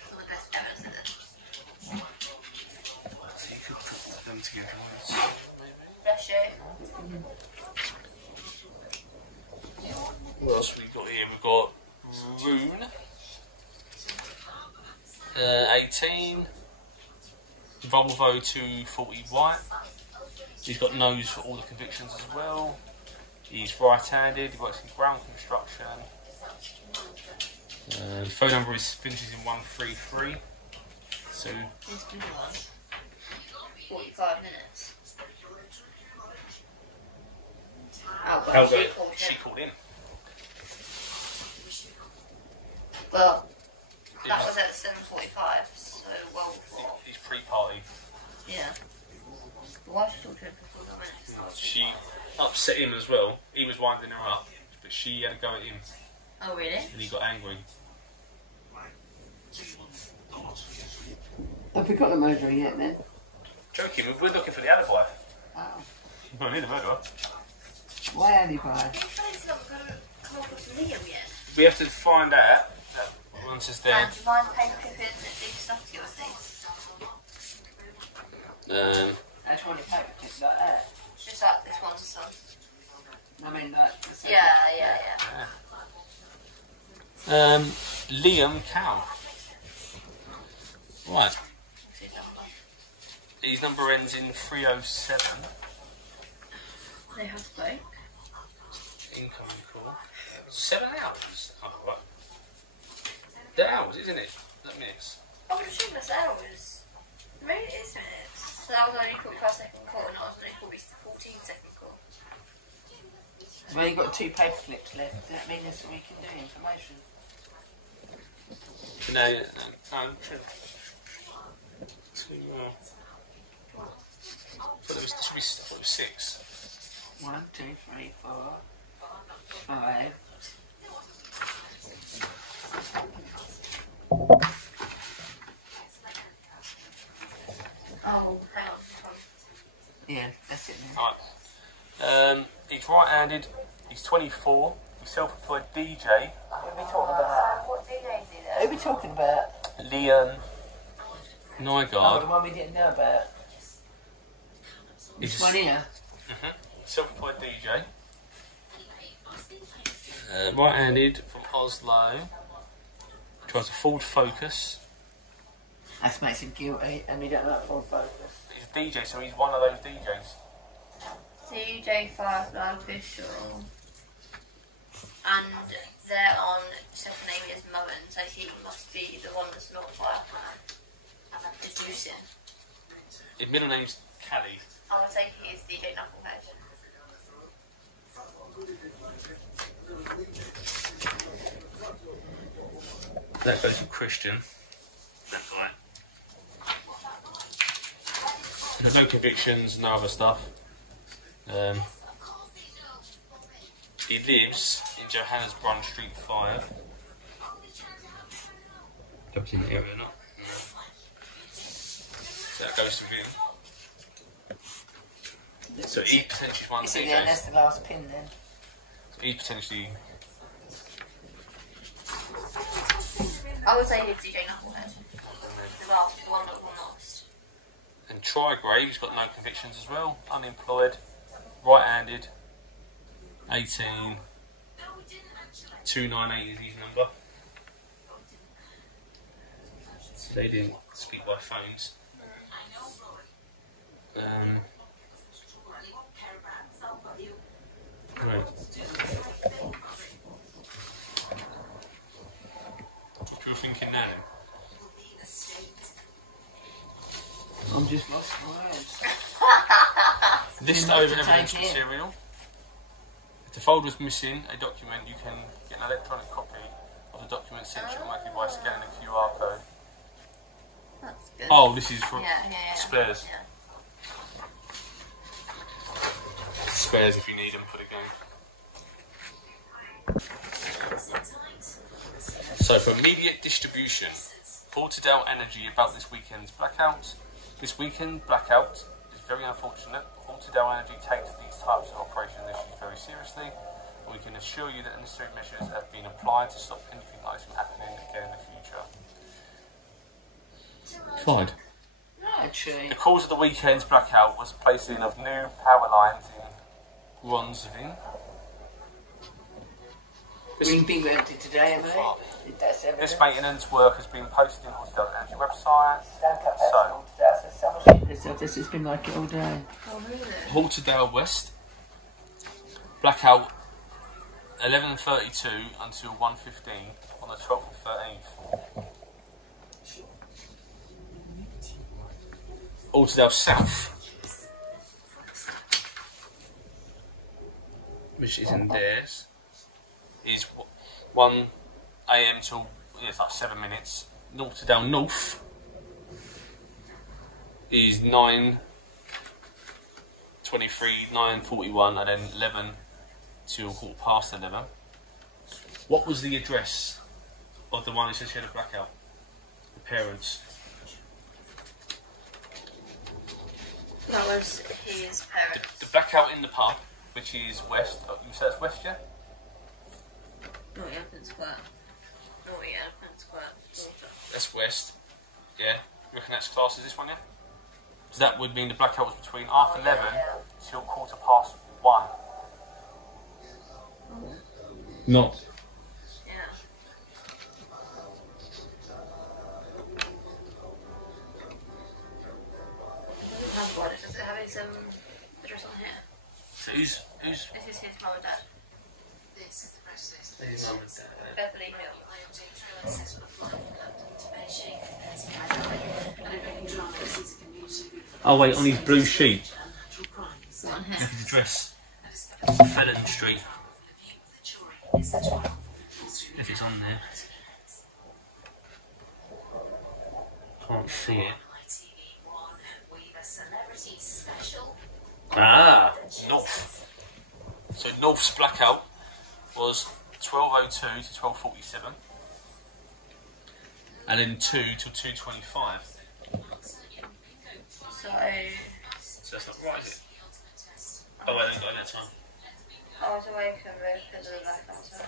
for the best evidence of this. You could put them together. Bless you. What else have we got here? We've got Rune. 18. Volvo 240 white. He's got nose for all the convictions as well. He's right-handed. He works in ground construction. Phone number finishes in 133. So It's been 45 minutes. Oh, well, Helga, she she called called in. Well, that was at 7:45, so well before. He's pre-party. Yeah. But why should she talk to him for 45 minutes? She upset him as well. He was winding her up, but she had a go at him, Oh, really? and he got angry. Have we got the murderer yet then? Joking, we're looking for the other wife. Oh. You don't need the murderer. Why alibi? It's not going to come up with Liam yet. We have to find out. Once it's there. And do you mind paper clipping and do stuff to your things? That's one of paper clips like that. Just like this one's son. I mean, like. the same- Yeah. Liam Cow. Right. What's his number? His number ends in 307. They have spoke. Incoming call. 7 hours. Oh, right. The hours, isn't it? That minutes. I would assume that's hours. Maybe it is minutes. So that was only 45-second call, and that was only probably 14-second call. Well, you've got 2 paper clips left. Does that mean that's all we can do? Information? No. 2 more. But there was 6. 1, 2, 3, 4, 5. Oh, hang on. Yeah, that's it then. Alright. He's right-handed. He's 24. He's self-employed DJ. Who are we talking about? What do you know Who are we talking about? Leon Oh, Nygaard. the one we didn't know about. He's This one here. self-employed DJ. Right-handed from Oslo. Drives a Ford Focus. That makes him guilty, and we don't like full focus. He's a DJ, so he's one of those DJs. CJ5 official. And they're on second name is Mullen, so he must be the one that's not like producing. His middle name's Callie. I would say he is DJ Knucklehead. That goes to Christian. That's right. There's no convictions, no other stuff. He lives in Johannesbrunn Street 5. Up in the area, not? No. So that goes to Vin. So he potentially won So the yeah, that's the last pin then. So he potentially. I would say it's DJ Knucklehead. The last one that won last. And Trigrave, he's got no convictions as well. Unemployed, right-handed, 18, 298 is his number. They didn't speak by phones. Right. What are you thinking now? I'm just lost for words. List Not over to evidence take in. material. If the folder is missing a document, you can get an electronic copy of the document sent automatically by scanning the QR code. That's good. Oh, this is from Yeah. spares. Yeah. Spares if you need them for the game. So for immediate distribution, Portadale Energy about this weekend's blackout. This weekend blackout is very unfortunate. Portadale Energy takes these types of operation issues very seriously, and we can assure you that necessary measures have been applied to stop anything like this from happening again in the future. Fine. No, true. The cause of the weekend's blackout was placing of new power lines in Ronzvin. Been rented today, mate. That's This evidence. maintenance work has been posted on the Portadale Energy website. So, This has been like it all day. Oh, really? Portadale West, blackout 11:32 until 1:15 on the 12th and 13th. Portadale South, which is in theirs, is 1 AM till it's like 7 minutes. Portadale North is 9:23, 9:41, and then 11 till 11:15. What was the address of the one who said she had a blackout? The parents. That was his parents. The blackout in the pub, which is west. You said it's west, yeah? Naughty Elephant Square. Naughty Elephant Square. That's west. Yeah. You reckon that's classed as this one, yeah? So that would mean the blackout was between half 11 till 1:15. No. Yeah. Does it have his address on here? So who's This is his mum and dad. This is the process. his mum and dad? Beverly Hill. IOJ through and set on a flight from London to Beijing. That's my and American drama sees a community Oh wait, on his blue sheet. natural crimes. On here. His address. Felon Street. It's the 12th. If it's on there. Can't see it. ITV1, we've a celebrity special. Ah, North. So North's blackout was 12:02 to 12:47, and then 2 till 2:25. So, So that's not right, is it? Oh, I didn't go that time. I was away from the because of the blackout. So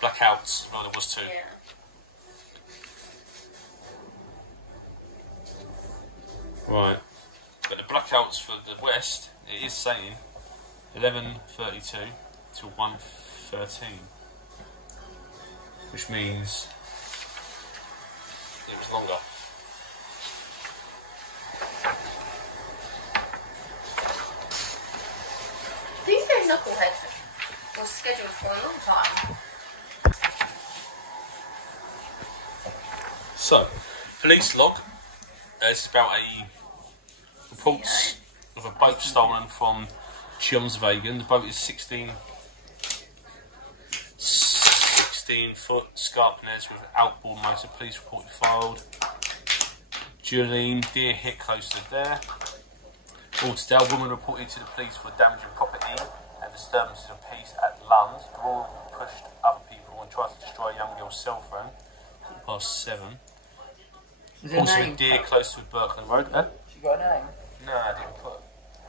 Blackouts. Well, there was 2. yeah. Right. But the blackouts for the west, it is saying 11:32 till 1:13, which means it was longer. DJ Knucklehead was scheduled for a long time. So, police log. It's about reports of a boat stolen from Tjomsvegen. The boat is 16 foot Skarpnez with outboard motor. Police report filed. Julene, deer hit close to there. Portadale, woman reported to the police for damaging property and disturbances of peace at Lund. The woman pushed other people and tried to destroy a young girl's cell phone. 7:15. Was her Also, a name? deer close to Birkland Road. She got a name. No, I didn't put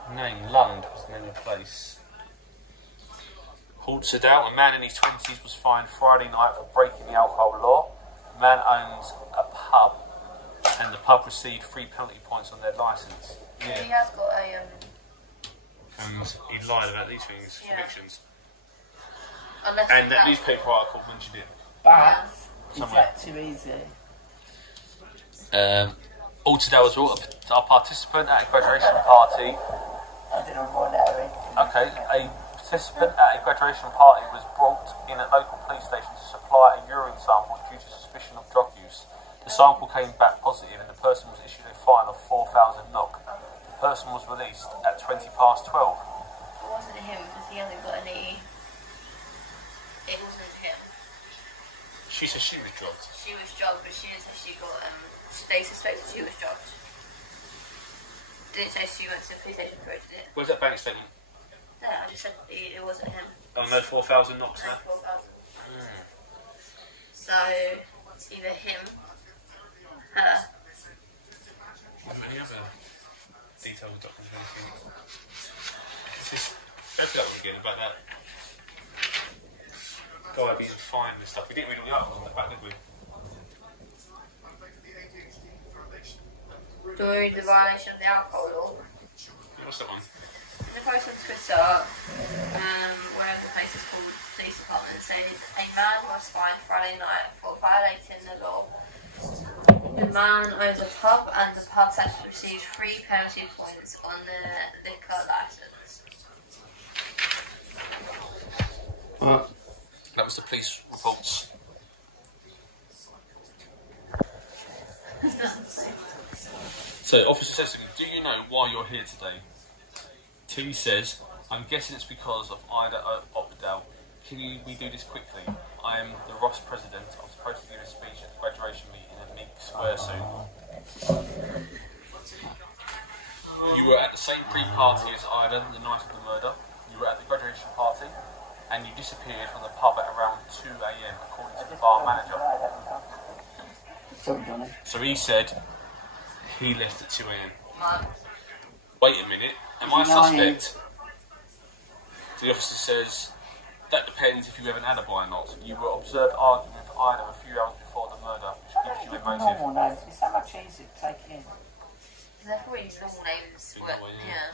a name. Lund was the name of the place. Halterdale, a man in his 20s was fined Friday night for breaking the alcohol law. The man owns a pub, and the pub received 3 penalty points on their licence. He has got a And he lied about these things, Yeah. convictions. unless And that that- newspaper article mentioned it. But is Somewhere. that too easy? Halterdale was a participant at a graduation party. I don't know what that is. Okay, a participant at a graduation party was brought in at local police station to supply a urine sample due to suspicion of drug use. The sample came back positive and the person was issued a fine of 4,000 NOK. The person was released at 12:20. It wasn't him because he hasn't got any. It wasn't him. She said she was drugged. She was drugged, but she didn't say she got. They suspected she was drugged. Didn't say she went to the police station for it, did it? Where's that bank statement? No, I just said it wasn't him. Oh no, 4,000 NOK now. 4,000. So either him, her. Any other detailed documents or anything? It's just, let's go again about that guy being fined and stuff. We didn't read all the articles on the back, did we? Do we read the violation of the alcohol law? What's that one? In the post on Twitter, wherever the place is called, the police department says a man was fined Friday night for violating the law. The man owns a pub and the pub has received 3 penalty points on the liquor licence. That was the police reports. So, officer says to me, do you know why you're here today? T says, I'm guessing it's because of Ida Opdal. Can we do this quickly? I am the Ross president. I'm supposed to give a speech at the graduation meeting at Meek Square soon. You were at the same pre-party as Ida the night of the murder. You were at the graduation party. And you disappeared from the pub at around 2 AM, according to the bar manager. Sorry, Johnny. So he said he left at 2 AM. Man, Wait a minute, am I a suspect? The officer says, that depends if you have an alibi or not. You were observed arguing with Ida a few hours before the murder, which gives you a motive. Normal names. It's so much easier to take in. they're probably normal names. But, yeah.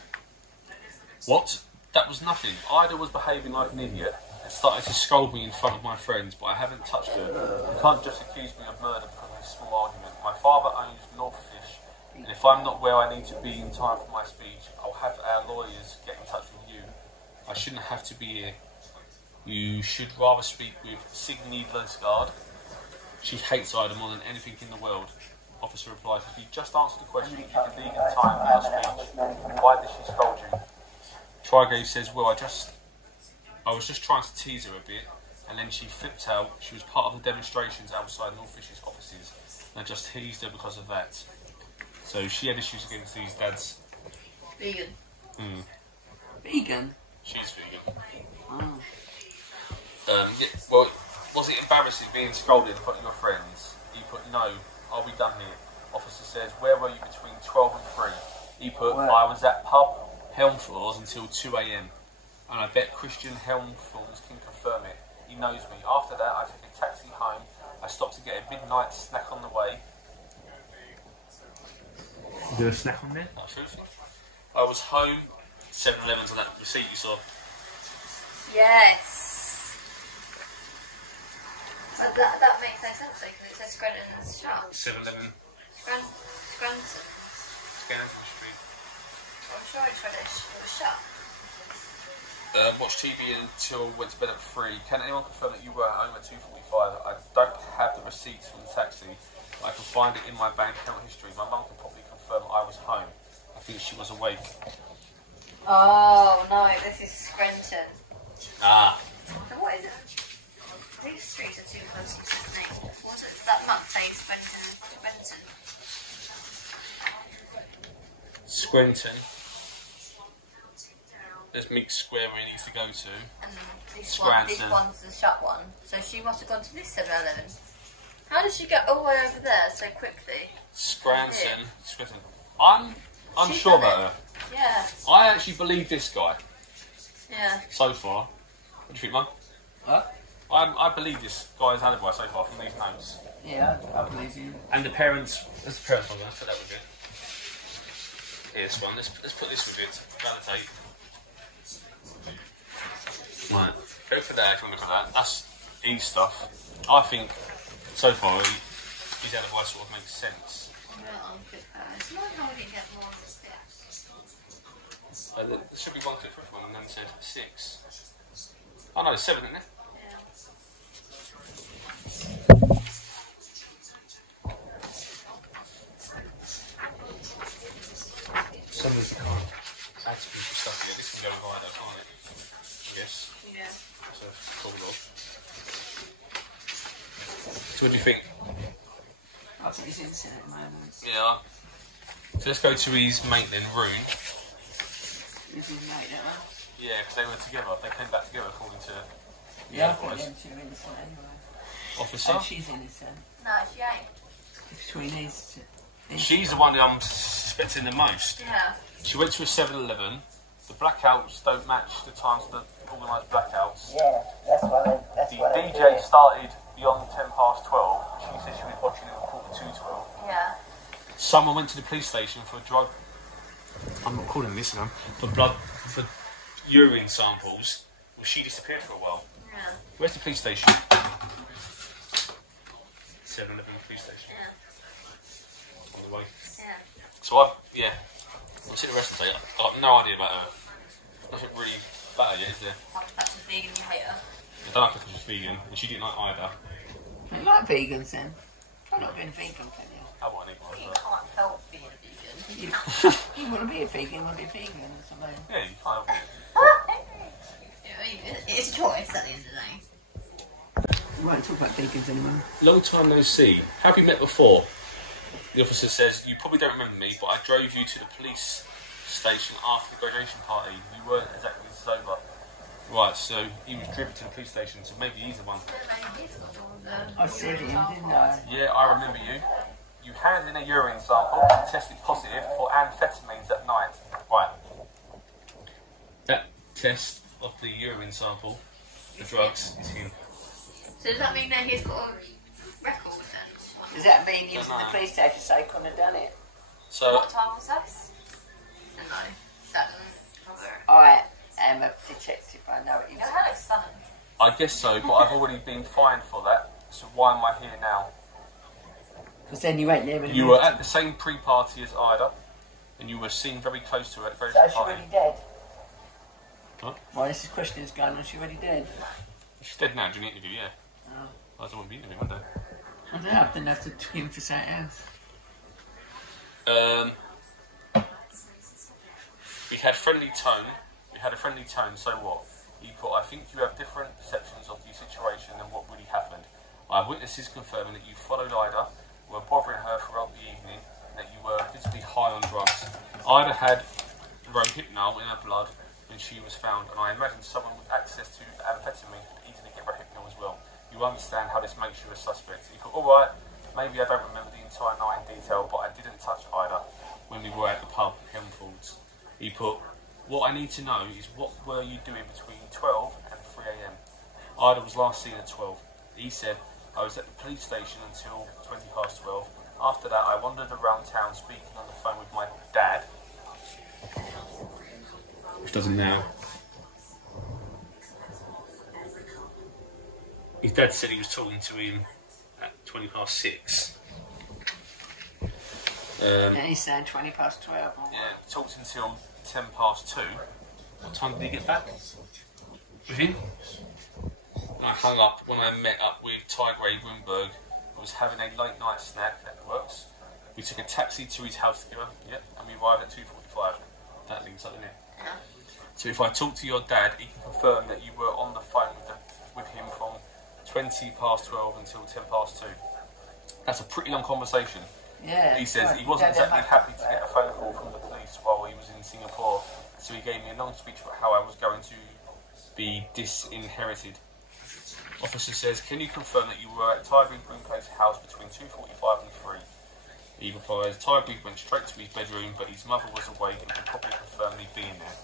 What? That was nothing. Ida was behaving like an idiot and started to scold me in front of my friends, but I haven't touched her. You can't just accuse me of murder because of a small argument. My father owns Northfish, and if I'm not where I need to be in time for my speech, I'll have our lawyers get in touch with you. I shouldn't have to be here. You should rather speak with Signe Løsgaard. She hates Ida more than anything in the world. Officer replies, if you just answer the question, you can leave in time for your speech. Why did she scold you? Trigave says, well, I was just trying to tease her a bit, and then she flipped out. She was part of the demonstrations outside Northfish's offices, and I just teased her because of that. So she had issues against these dads. Vegan. Vegan? She's vegan. Oh. Yeah, well, was it embarrassing being scolded in front of your friends? He put, no, I'll be done here. Officer says, where were you between 12 and 3? He put, Where? I was at pub Helmfors until 2 AM, and I bet Christian Helmfors can confirm it. He knows me. After that, I took a taxi home. I stopped to get a midnight snack on the way. Is there a snack on there? Absolutely. I was home. 7-Eleven's on that receipt you saw. Yes. That makes no sense though, because it says Scranton's shop. 7-Eleven, Scranton. Scandal Street. I'm sure it's Scottish. It was shut. Watched TV until went to bed at 3. Can anyone confirm that you were at home at 2:45? I don't have the receipts from the taxi. I can find it in my bank account history. My mum can probably confirm I was home. I think she was awake. Oh no, this is Scranton. Ah. So what is it? These streets are too close to the name. What's it? That map says Scranton. Scranton. There's Meek Square where he needs to go to. And this Scranton. one's the shut one. So she must have gone to this 7-Eleven. How did she get all the way over there so quickly? Scranton. I'm She's unsure done about her. Yeah. I actually believe this guy Yeah. so far. What do you think, Mum? What? I believe this guy's alibi so far from these notes. Yeah, I believe you. And the parents. That's the parents one. Let's put that with it. Here's one. Let's put this with it. Validate. Right. Go for that if you want to look at that. That's E stuff. I think so far his alibi sort of makes sense. It's not how we can get more of the steps. There should be one clip for everyone, and then it said 6. Oh no, 7, isn't it? Yeah. Some of the can't add to people's stuff here. This can go right though, can't it? Yes. Yeah. So, cool log. So what do you think? I think he's innocent at the moment. Yeah. So let's go to his mate then, Rune. Is his mate that one? Yeah, because they were together. They came back together according to Yeah, I boys. think them two are innocent anyway. Officer. And she's innocent. No, she ain't. Between these two. She's the one that I'm suspecting the most. Yeah. She went to a 7-Eleven. The blackouts don't match the times of the organised blackouts. Yeah, that's why The DJ started beyond 10:12. She said she was watching it at 12:45. Yeah. Someone went to the police station for drug. I'm not calling this now. For urine samples. Well, she disappeared for a while. Yeah. Where's the police station? 7-Eleven police station. Yeah. On the way. Yeah. So I've seen the rest of the day. I've got no idea about her. Nothing really about her yet, is there? That's a vegan, you hate her. I don't like her because she's vegan, and she didn't like either. You like vegans then? I've not been vegan, can you? I want to eat one You as well. can't help being a vegan. You want to be a vegan, you want to be a vegan or something. Yeah, you can't help it. It's a choice at the end of the day. We won't talk about vegans anymore. Long time no see. Have we met before? The officer says, you probably don't remember me, but I drove you to the police station after the graduation party. You weren't exactly sober. Right, so he was driven to the police station, so maybe he's the one. I said him, didn't I? Yeah, I remember you. You handed in a urine sample and tested positive for amphetamines at night. Right. That test of the urine sample, the drugs, is him. So does that mean that he's got a record then? Does that mean you was Don't in the know. police station so he couldn't have done it? So, What time was this? No, that doesn't cover it. I am a detective, I know it is. Your hair looks stunning. I guess so, but I've already been fined for that. So why am I here now? Because then you ain't there anymore. You were at the same pre-party as Ida, and you were seen very close to her at the very So same is she party. already dead? Huh? Well, this question is going on, is she already dead? She's dead now, during the interview, yeah. Oh. I don't want to be interviewing one day. I don't know, I didn't have to twin for something else. We had friendly tone. We had a friendly tone, so what? He put, I think you have different perceptions of the situation than what really happened. I have witnesses confirming that you followed Ida, were bothering her throughout the evening, and that you were visibly high on drugs. Ida had Rohypnol in her blood when she was found, and I imagine someone with access to amphetamine could easily get Rohypnol as well. You understand how this makes you a suspect. He put, alright, maybe I don't remember the entire night in detail, but I didn't touch Ida when we were at the pub, Helmfolds. He put, what I need to know is what were you doing between 12 and 3 a.m. Ida was last seen at 12. He said, I was at the police station until 12:20. After that, I wandered around town speaking on the phone with my dad. Which doesn't now. His dad said he was talking to him at 6:20. And he's saying 20 past 12. Or Yeah, talked until 2:10. What time did he get back? With him? I hung up when I met up with Tigray Bloomberg. I was having a late night snack at Works. We took a taxi to his house together, yep, and we arrived at 2:45. That links up, doesn't it? Yeah. So if I talk to your dad, he can confirm that you were on the phone with him from 12:20 until 2:10. That's a pretty long conversation. Yeah. He says right, he wasn't yeah, exactly happy to get a phone call from the police while he was in Singapore, so he gave me a long speech about how I was going to be disinherited. Officer says, can you confirm that you were at Tybee Greencoat's house between 2:45 and 3? He replies, Tybee went straight to his bedroom, but his mother was awake and can probably confirm me being there.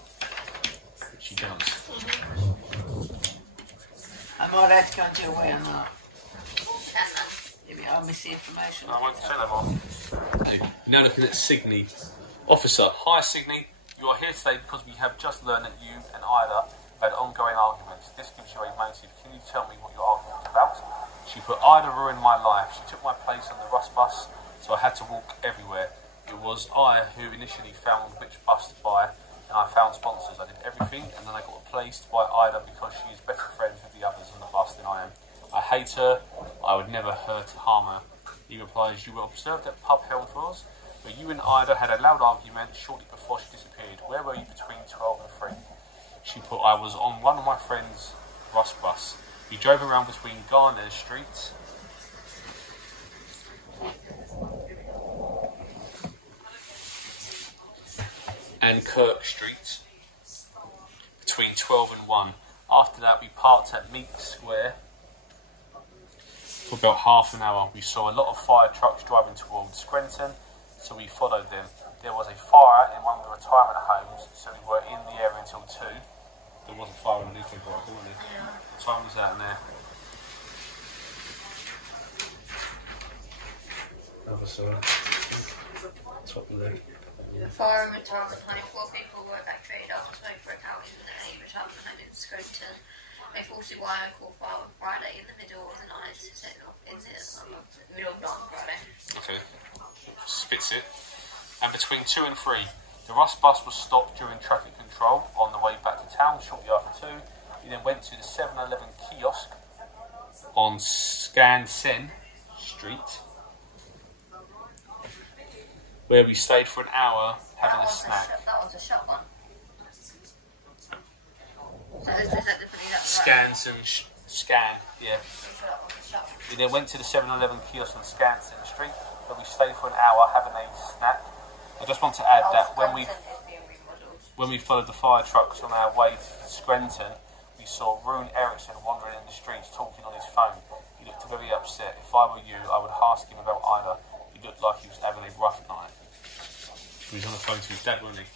Which he does. I might have to go and do away or not. Can then. Yeah, I'll miss the information. I won't turn them off. Okay, now looking at Signey. Officer, hi Signey. You are here today because we have just learned that you and Ida have had ongoing arguments. This gives you a motive. Can you tell me what your argument was about? She put, Ida ruined my life. She took my place on the Russ bus, so I had to walk everywhere. It was I who initially found which bus to buy, and I found sponsors. I did everything, and then I got replaced by Ida because she is better friends with the others on the bus than I am. I hate her. I would never hurt or harm her. He replies, you were observed at pub Hellfroz, where you and Ida had a loud argument shortly before she disappeared. Where were you between 12 and 3? She put, I was on one of my friend's Russ bus. We drove around between Garner Street and Kirk Street between 12 and 1. After that, we parked at Meek Square for about half an hour. We saw a lot of fire trucks driving towards Screnton, so we followed them. There was a fire in one of the retirement homes, so we were in the area until 2. There was a fire in the Newton Park, wasn't there? Yeah. The time was out in there. Other side. Top of there. The fire and retirement home. 4 people were evacuated after smoke broke out in a retirement home in Scroton. A 40-wire call fire on Friday in the middle of the night. In the middle of night Friday. Okay. Spits it. And between 2 and 3, the Russ bus was stopped during traffic control on the way back to town shortly after 2. He then went to the 7-Eleven kiosk on Skansen Street, where we stayed for an hour having a snack. That one's a shot one. So is that definitely that Skansen, Scan, yeah. We then went to the 7-Eleven kiosk on Skansen Street, where we stayed for an hour having a snack. I just want to add that when we followed the fire trucks on our way to Screnton, we saw Rune Eriksson wandering in the streets talking on his phone. He looked very upset. If I were you, I would ask him about Ida. He looked like he was having a rough night. He was on the phone to his dad, wasn't he?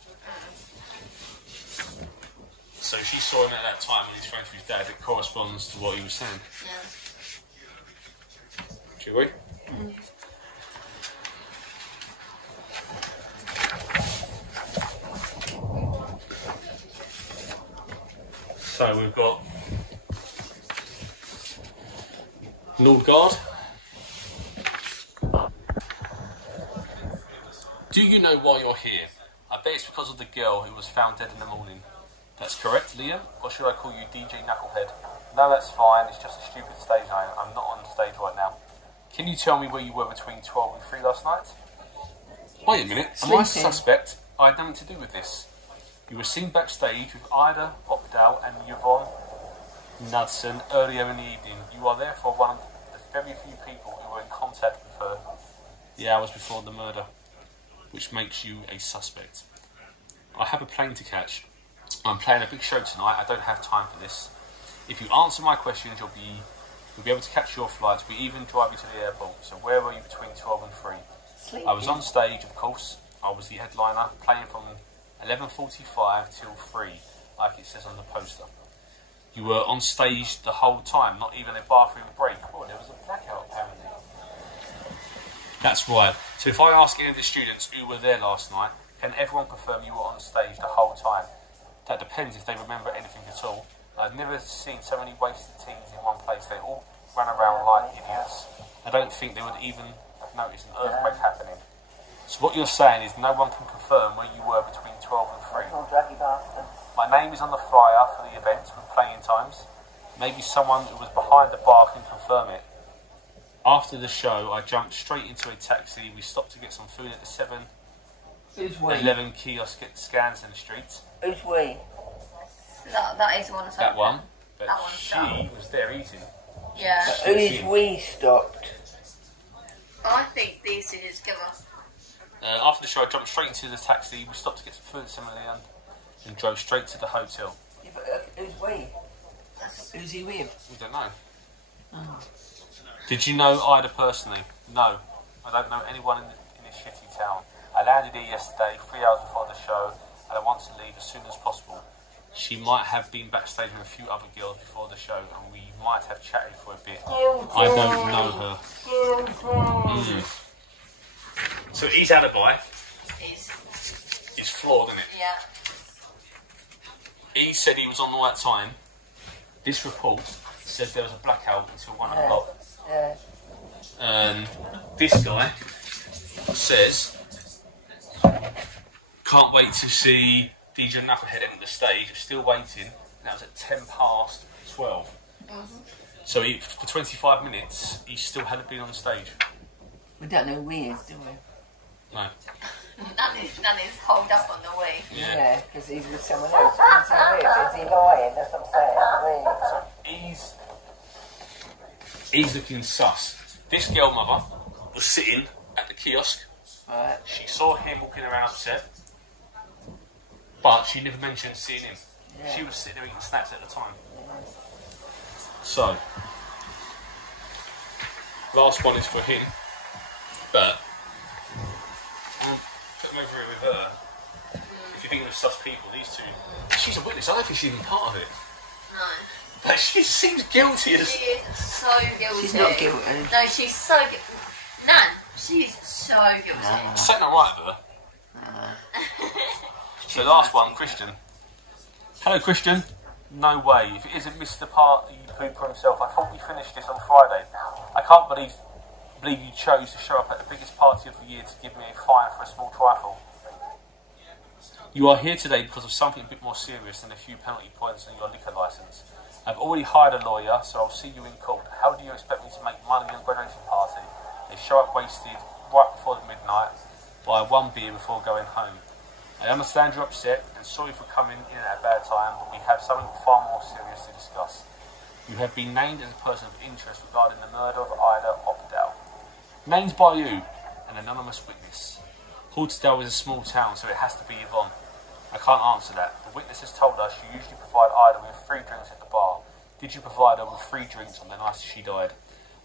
So she saw him at that time on his phone to his dad. It corresponds to what he was saying. Yeah. Do you agree? So we've got Nordgaard. Do you know why you're here? I bet it's because of the girl who was found dead in the morning. That's correct, Leah? Or should I call you DJ Knucklehead? No, that's fine. It's just a stupid stage name. I'm not on stage right now. Can you tell me where you were between 12 and 3 last night? Wait a minute. Am I a suspect? I had nothing to do with this. You were seen backstage with Ida Opdal and Yvonne Knudsen earlier in the evening. You are therefore one of the very few people who were in contact with her the hours before the murder, which makes you a suspect. I have a plane to catch. I'm playing a big show tonight. I don't have time for this. If you answer my questions, you'll be able to catch your flights. We even drive you to the airport. So where were you between 12 and 3? Sleeping. I was on stage, of course. I was the headliner, playing from 11:45 till 3, like it says on the poster. You were on stage the whole time, not even a bathroom break. Oh, there was a blackout apparently. That's right. So if I ask any of the students who were there last night, can everyone confirm you were on stage the whole time? That depends if they remember anything at all. I've never seen so many wasted teens in one place. They all ran around like idiots. I don't think they would even have noticed an earthquake happening. So what you're saying is no one can confirm where you were between 12 and 3. My name is on the flyer for the event with playing times. Maybe someone who was behind the bar can confirm it. After the show, I jumped straight into a taxi. We stopped to get some food at the 7-Eleven kiosk at Skansen Street. Who's we? That is the one. That one. But That one's she was there eating. Yeah. Who is we stopped? I think these two just together. After the show, I jumped straight into the taxi. We stopped to get some food at 7-Eleven and drove straight to the hotel. Yeah, but who's we? Who's he with? We don't know. Did you know Ida personally? No. I don't know anyone in this shitty town. I landed here yesterday, 3 hours before the show, and I want to leave as soon as possible. She might have been backstage with a few other girls before the show, and we might have chatted for a bit. I don't know her. So his alibi is flawed, isn't it? Yeah. He said he was on the right time. This report says there was a blackout until 1 o'clock. Yeah. This guy says, can't wait to see DJ Knucklehead enter the stage. I'm still waiting. And that was at 12:10. So for 25 minutes, he still hadn't been on stage. We don't know who he is, do we? No. None is holed up on the way. Yeah, because he's with someone else. Who's he with? Is he lying? That's what I'm saying. He's looking sus. This girl mother was sitting at the kiosk. Right. She saw him walking around upset, but she never mentioned seeing him. Yeah. She was sitting there eating snacks at the time. So, last one is for him, but I'm over here with her. If you're thinking of sus people, these two, she's a witness. I don't think she's even part of it. No. But she seems guilty as... She is so guilty. She's not guilty. No, she's so guilty. Nan, she's so guilty. Something not right with her. So last one, Christian. Hello, Christian. No way. If it isn't Mr. Party Pooper himself, I thought we finished this on Friday. I can't believe you chose to show up at the biggest party of the year to give me a fine for a small trifle. You are here today because of something a bit more serious than a few penalty points on your liquor licence. I've already hired a lawyer, so I'll see you in court. How do you expect me to make money on the graduation party? They show up wasted right before midnight, buy one beer before going home. I understand you're upset and sorry for coming in at a bad time, but we have something far more serious to discuss. You have been named as a person of interest regarding the murder of Ida Opdale. Named by you, an anonymous witness. Hordesdale is a small town, so it has to be Yvonne. I can't answer that. The witness has told us you usually provide Ida with free drinks at the bar. Did you provide her with free drinks on the night she died?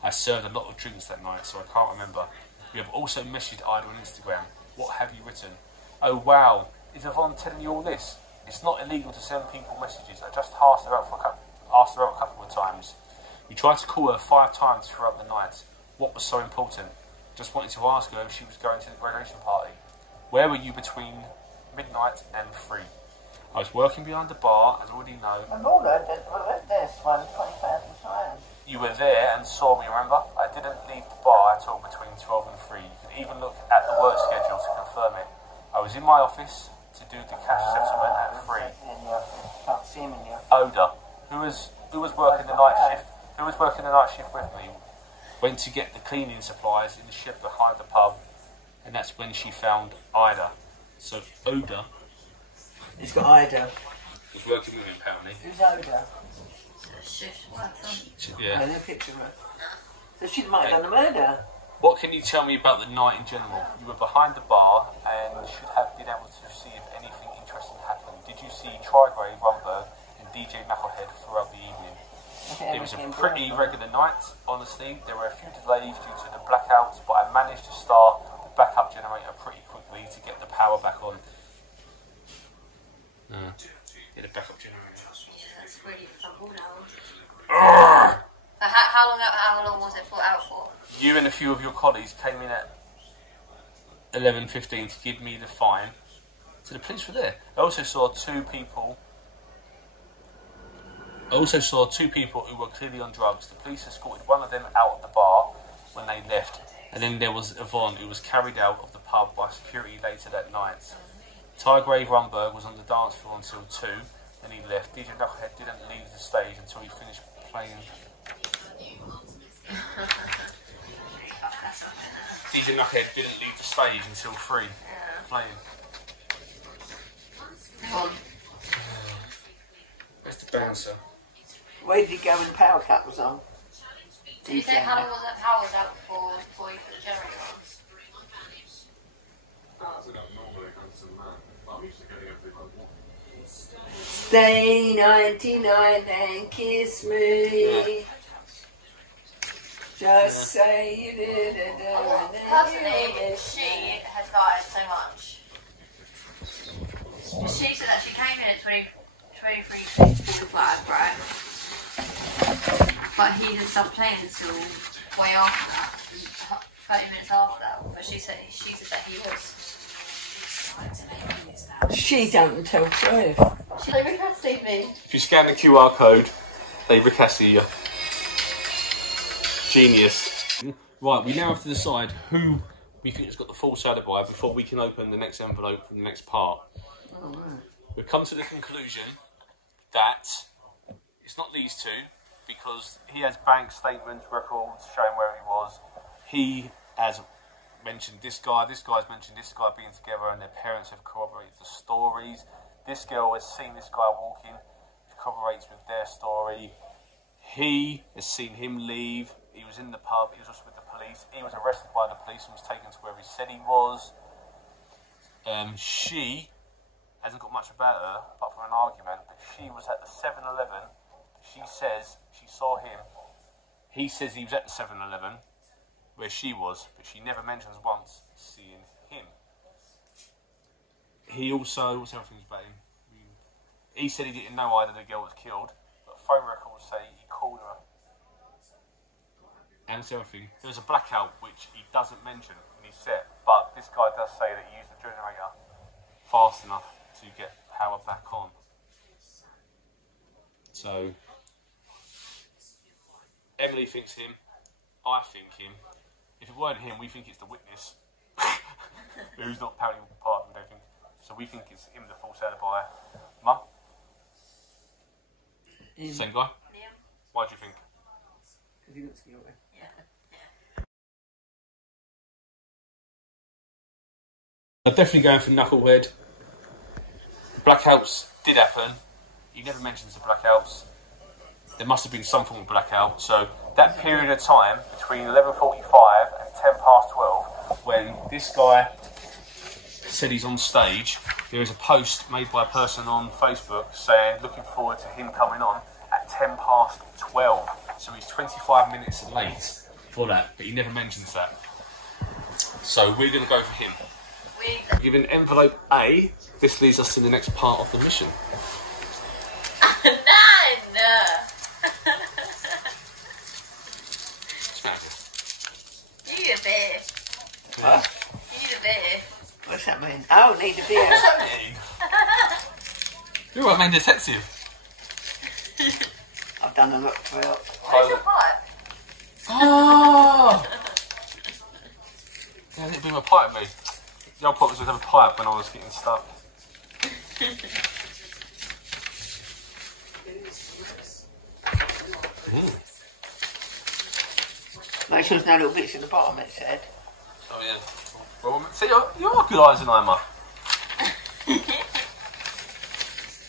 I served a lot of drinks that night, so I can't remember. You have also messaged Ida on Instagram. What have you written? Oh wow, is Yvonne telling you all this? It's not illegal to send people messages. I just asked her out a couple of times. You tried to call her 5 times throughout the night. What was so important? Just wanted to ask her if she was going to the graduation party. Where were you between midnight and 3? I was working behind the bar, as I already know. And all that, this one 20,000 times. You were there and saw me, remember? I didn't leave the bar at all between 12 and 3. You can even look at the work schedule to confirm it. I was in my office to do the cash settlement at 3. Can't see him in your Oda, who was working the night shift, with me, went to get the cleaning supplies in the shed behind the pub, and that's when she found Ida. So Oda He's got Ida. was working with him apparently. Who's Oda? Shift worker. Yeah. No picture of her. So she might have done the murder. What can you tell me about the night in general? You were behind the bar and should have been able to see if anything interesting happened. Did you see Trigrave, Rumberg and DJ Knucklehead throughout the evening? It was a pretty regular night, honestly. There were a few delays due to the blackouts, but I managed to start the backup generator pretty quickly to get the power back on. Get the backup generator. Yeah, that's really trouble now. But how long was it out for? You and a few of your colleagues came in at 11:15 to give me the fine. So the police were there. I also saw two people who were clearly on drugs. The police escorted one of them out of the bar when they left. And then there was Yvonne, who was carried out of the pub by security later that night. Tygrave Rumberg was on the dance floor until 2, then he left. DJ Knucklehead didn't leave the stage until he finished playing. DJ Knucklehead didn't leave the stage until 3, playing. Where's the bouncer? Where did he go when the power cut was on? Did you say how long was that power was out before you put the generator on? Stay 99 and kiss me. Just say you did it. Personally, she has started so much. She said that she came in at 23:45, right? But he didn't stop playing until way after that, 30 minutes after that. But she said that he was. She don't tell truth. She requested me. If you scan the QR code, they recassie you. Genius. Right, we now have to decide who we think has got the false alibi before we can open the next envelope from the next part. Oh, wow. We've come to the conclusion that it's not these two, because he has bank statements, records showing where he was. He has mentioned this guy's mentioned this guy being together, and their parents have corroborated the stories. This girl has seen this guy walking, corroborates with their story. He has seen him leave. He was in the pub, he was also with the police. He was arrested by the police and was taken to where he said he was. She hasn't got much about her, apart from an argument, but she was at the 7-Eleven. She says she saw him. He says he was at the 7-Eleven, where she was, but she never mentions once seeing him. He also, what's other things about him? He said he didn't know either the girl was killed, but phone records say he called her. And the other thing, there was a blackout which he doesn't mention in his set, but this guy does say that he used the generator fast enough to get power back on. So, Emily thinks him, I think him. If it weren't him, we think it's the witness, who's not apparently part of everything. So we think it's him, the false alibi. Mum? Same guy? Yeah. Why do you think? Because he looks guilty. I'm definitely going for Knucklehead. Blackouts did happen. He never mentions the blackouts. There must have been some form of blackout. So that period of time between 11:45 and 12, when this guy said he's on stage, there is a post made by a person on Facebook saying looking forward to him coming on at 12. So he's 25 minutes late for that, but he never mentions that. So we're going to go for him. Given envelope A, this leads us to the next part of the mission. You need a beer. What? You need a beer. What's that mean? Oh, need a beer. You're a main detective. I've done a lot for it. Where's your pipe? Oh! Yeah, I didn't bring my pipe with me. The old pop was to have a pipe when I was getting stuck. Make sure there's no little bits at the bottom, it said. Oh yeah. Well, see, you are good, Eisenheimer.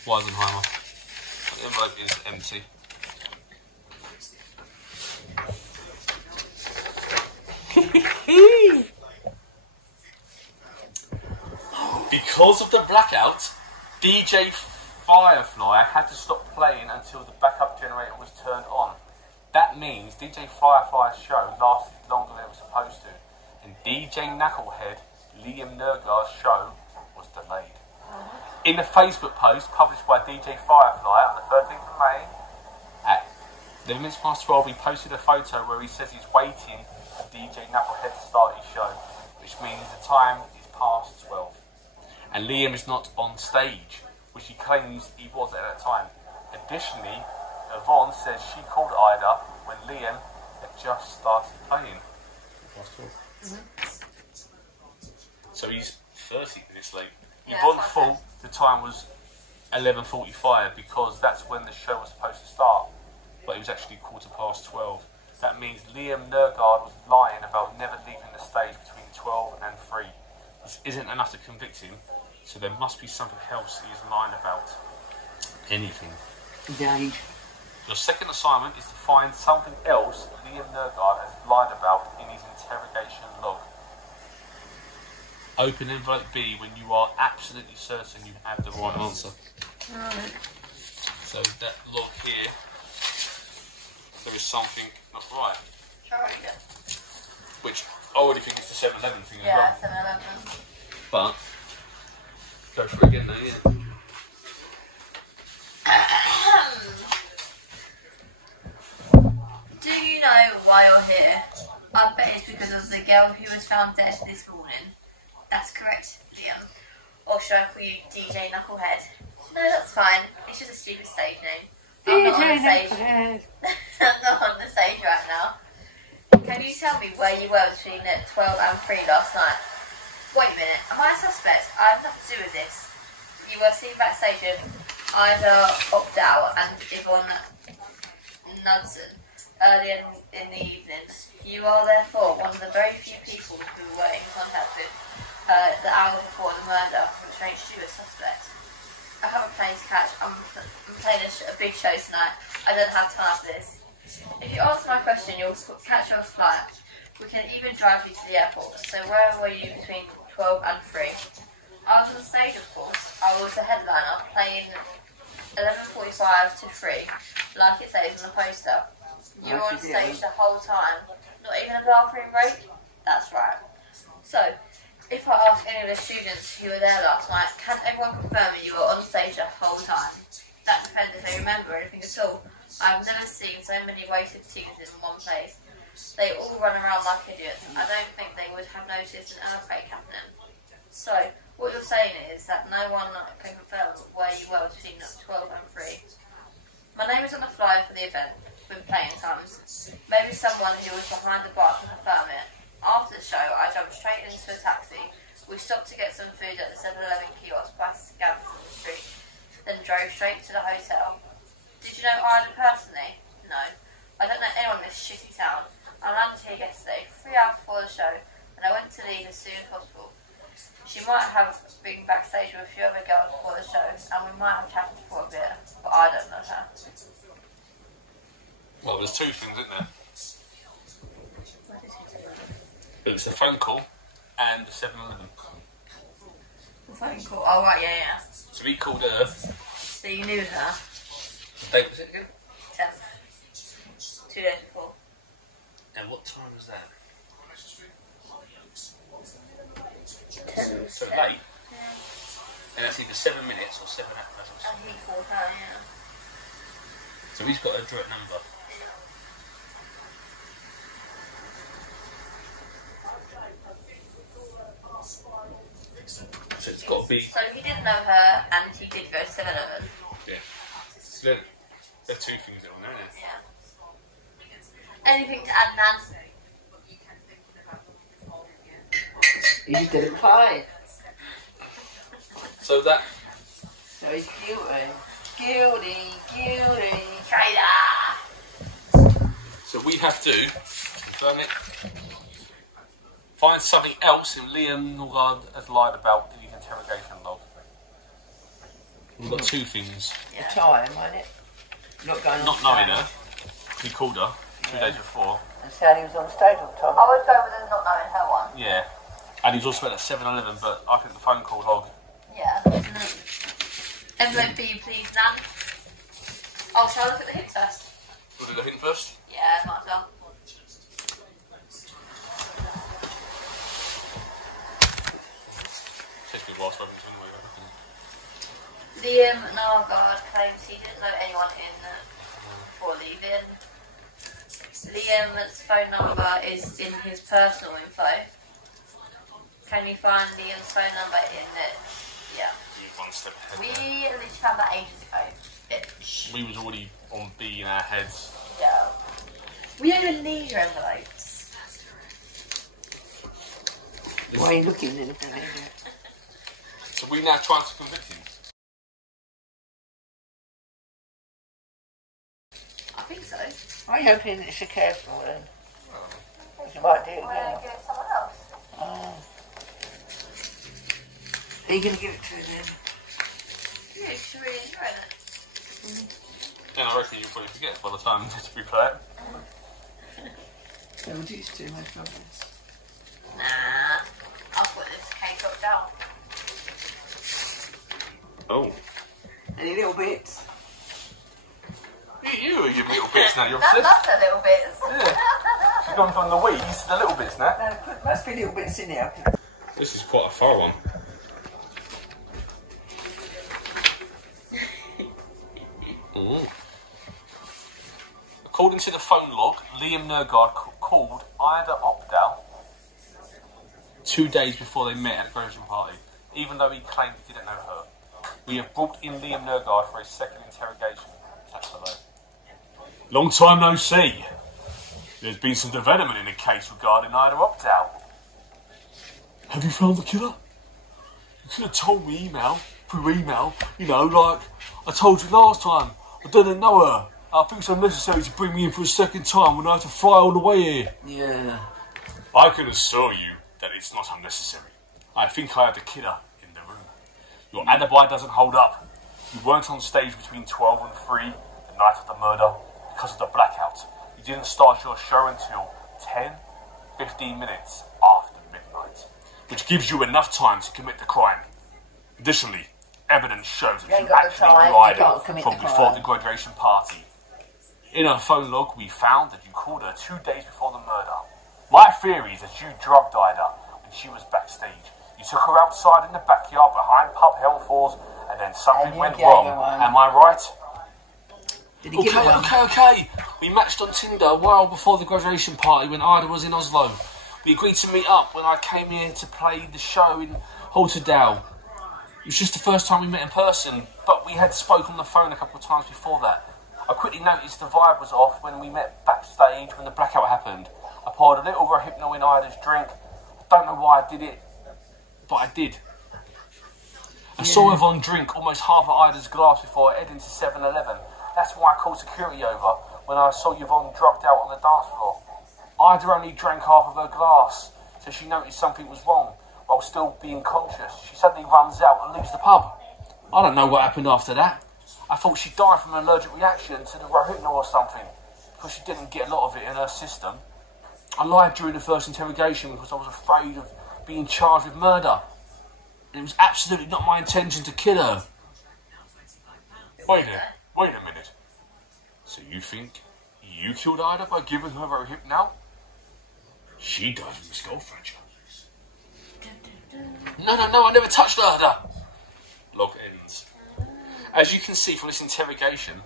Weisenheimer. The envelope is empty. Because of the blackout, DJ Firefly had to stop playing until the backup generator was turned on. That means DJ Firefly's show lasted longer than it was supposed to, and DJ Knucklehead, Liam Nergar's show, was delayed. In a Facebook post published by DJ Firefly on the 13th of May, at 11 minutes past 12, he posted a photo where he says he's waiting for DJ Knucklehead to start his show, which means the time is past 12. And Liam is not on stage, which he claims he was at that time. Additionally, Yvonne says she called Ida when Liam had just started playing. So he's 30 minutes late. Yeah, Yvonne that's thought the time was 11:45 because that's when the show was supposed to start, but it was actually 12:15. That means Liam Nergard was lying about never leaving the stage between 12 and 3. This isn't enough to convict him, so there must be something else he is lying about. Anything. Indeed. Your second assignment is to find something else Liam Nergard has lied about in his interrogation log. Open envelope B when you are absolutely certain you have the right answer. Right. So that log here, there is something not right. Alright, yeah. which I already think it's the 7-Eleven thing as Yeah, well. 7-Eleven. But go for it again though, yeah. Do you know why you're here? I bet it's because of the girl who was found dead this morning. That's correct, Liam. Or should I call you DJ Knucklehead? No, that's fine. It's just a stupid stage name. I'm not on the stage. I'm not on the stage right now. Can you tell me where you were between 12 and 3 last night? Wait a minute. Am I a suspect? I have nothing to do with this. You were seen backstage with Ida Opdal and Yvonne Knudsen early in the evening. You are therefore one of the very few people who were in contact with the hour before the murder, which makes you a suspect. I have a plane to catch. I'm playing a big show tonight. I don't have time for this. If you answer my question, you'll catch your flight. We can even drive you to the airport. So where were you between 12 and 3? I was on stage, of course. I was the headliner, playing 11:45 to 3, like it says on the poster. You were on stage the whole time. Not even a bathroom break? That's right. So, if I ask any of the students who were there last night, can everyone confirm that you were on stage the whole time? That depends if they remember anything at all. I've never seen so many wasted teens in one place. They all run around like idiots. I don't think they would have noticed an earthquake happening. So, what you're saying is that no one can confirm where you were between 12 and 3. My name is on the flyer for the event, with playing times. Maybe someone who was behind the bar can confirm it. After the show, I jumped straight into a taxi. We stopped to get some food at the 7-Eleven kiosk by Scanson Street, then drove straight to the hotel. Did you know Ida personally? No. I don't know anyone in this shitty town. I landed here yesterday, 3 hours before the show, and I went to leave as soon as possible. She might have been backstage with a few other girls before the show, and we might have chatted for a bit, but I don't know her. Well, there's two things, isn't there? It was the phone call and the 7-Eleven. The phone call? Oh, right, yeah. So he called her. So you knew her? What date was it again? 10th. 2 days before. And what time was that? 10. So late. And that's either 7 minutes or 7 hours. And he called her, yeah. So he's got her direct number. So it's got to be. So he didn't know her, and he did go to 7-Eleven. Yeah. So there are two things that are on there, isn't it? Yeah. Anything to add, Nan? You didn't play. So that. So he's guilty. Guilty. Traitor! So we have to confirm it. Find something else in Liam Norgard has lied about in his interrogation log. We've got two things. The time, wasn't it? Not going on Not knowing stage. her. He called her 2 days before. And said he was on stage all the time. I would go with the not knowing her one. Yeah. And he was also at 7-Eleven, but I think the phone call log. Yeah. Envelope B, please, Nan. Oh, shall I look at the hint first? We'll do the hint first. Yeah, might as well. Takes me a while to open it anyway. Liam Norgard claims he didn't know anyone before leaving. Liam's phone number is in his personal info. Can you find Liam's phone number in it? Yeah. You one step ahead. We literally found that ages ago. Bitch. We was already on B in our heads. Yeah. We don't even need your envelopes. Why are you looking in the So we now trying to convict him. I think so. Why are you hoping it's a careful then? You might do it Why again. don't you give it to someone else? Oh. Are you going to give it to her then? Yeah, you should really enjoy it. And I reckon you'll probably forget by the time we play it. Yeah, we'll do this too, my brothers. Nah. I'll put this cake up down. Oh. Any little bits? You are your little bits now, you're That, obsessed. that's a little bit. Yeah. You've gone from the weeds to the little bits now. No, must be little bits in there. This is quite a thorough one. According to the phone log, Liam Nergard called Ida Opdal 2 days before they met at a graduation party, even though he claimed he didn't know her. We have brought in Liam Nergard for his second interrogation. Attached below. Long time no see. There's been some development in the case regarding Ida Opdal. Have you found the killer? You could have told me through email, you know, like I told you last time. I didn't know her. I think it's unnecessary to bring me in for a second time when I have to fly all the way here. Yeah. I can assure you that it's not unnecessary. I think I have the killer in the room. Your alibi doesn't hold up. You weren't on stage between 12 and 3 the night of the murder because of the blackout. You didn't start your show until 10-15 minutes after midnight, which gives you enough time to commit the crime. Additionally, evidence shows that you actually knew Ida from before the graduation party. In her phone log, we found that you called her 2 days before the murder. My theory is that you drugged Ida when she was backstage. You took her outside in the backyard behind Pub Helmfors, and then something went wrong. Am I right? Did he give her one? Okay. We matched on Tinder a while before the graduation party when Ida was in Oslo. We agreed to meet up when I came here to play the show in Holterdale. It was just the first time we met in person, but we had spoken on the phone a couple of times before that. I quickly noticed the vibe was off when we met backstage when the blackout happened. I poured a little Rohypnol in Ida's drink. I don't know why I did it, but I did. I saw Yvonne drink almost half of Ida's glass before I headed into 7-Eleven. That's why I called security over when I saw Yvonne drugged out on the dance floor. Ida only drank half of her glass, so she noticed something was wrong. While still being conscious, she suddenly runs out and leaves the pub. I don't know what happened after that. I thought she died from an allergic reaction to the Rohypnol or something, because she didn't get a lot of it in her system. I lied during the first interrogation because I was afraid of being charged with murder. And it was absolutely not my intention to kill her. Wait a minute. So you think you killed Ida by giving her Rohypnol? She died from a skull fracture. No, I never touched Ida. Log ends. As you can see from this interrogation,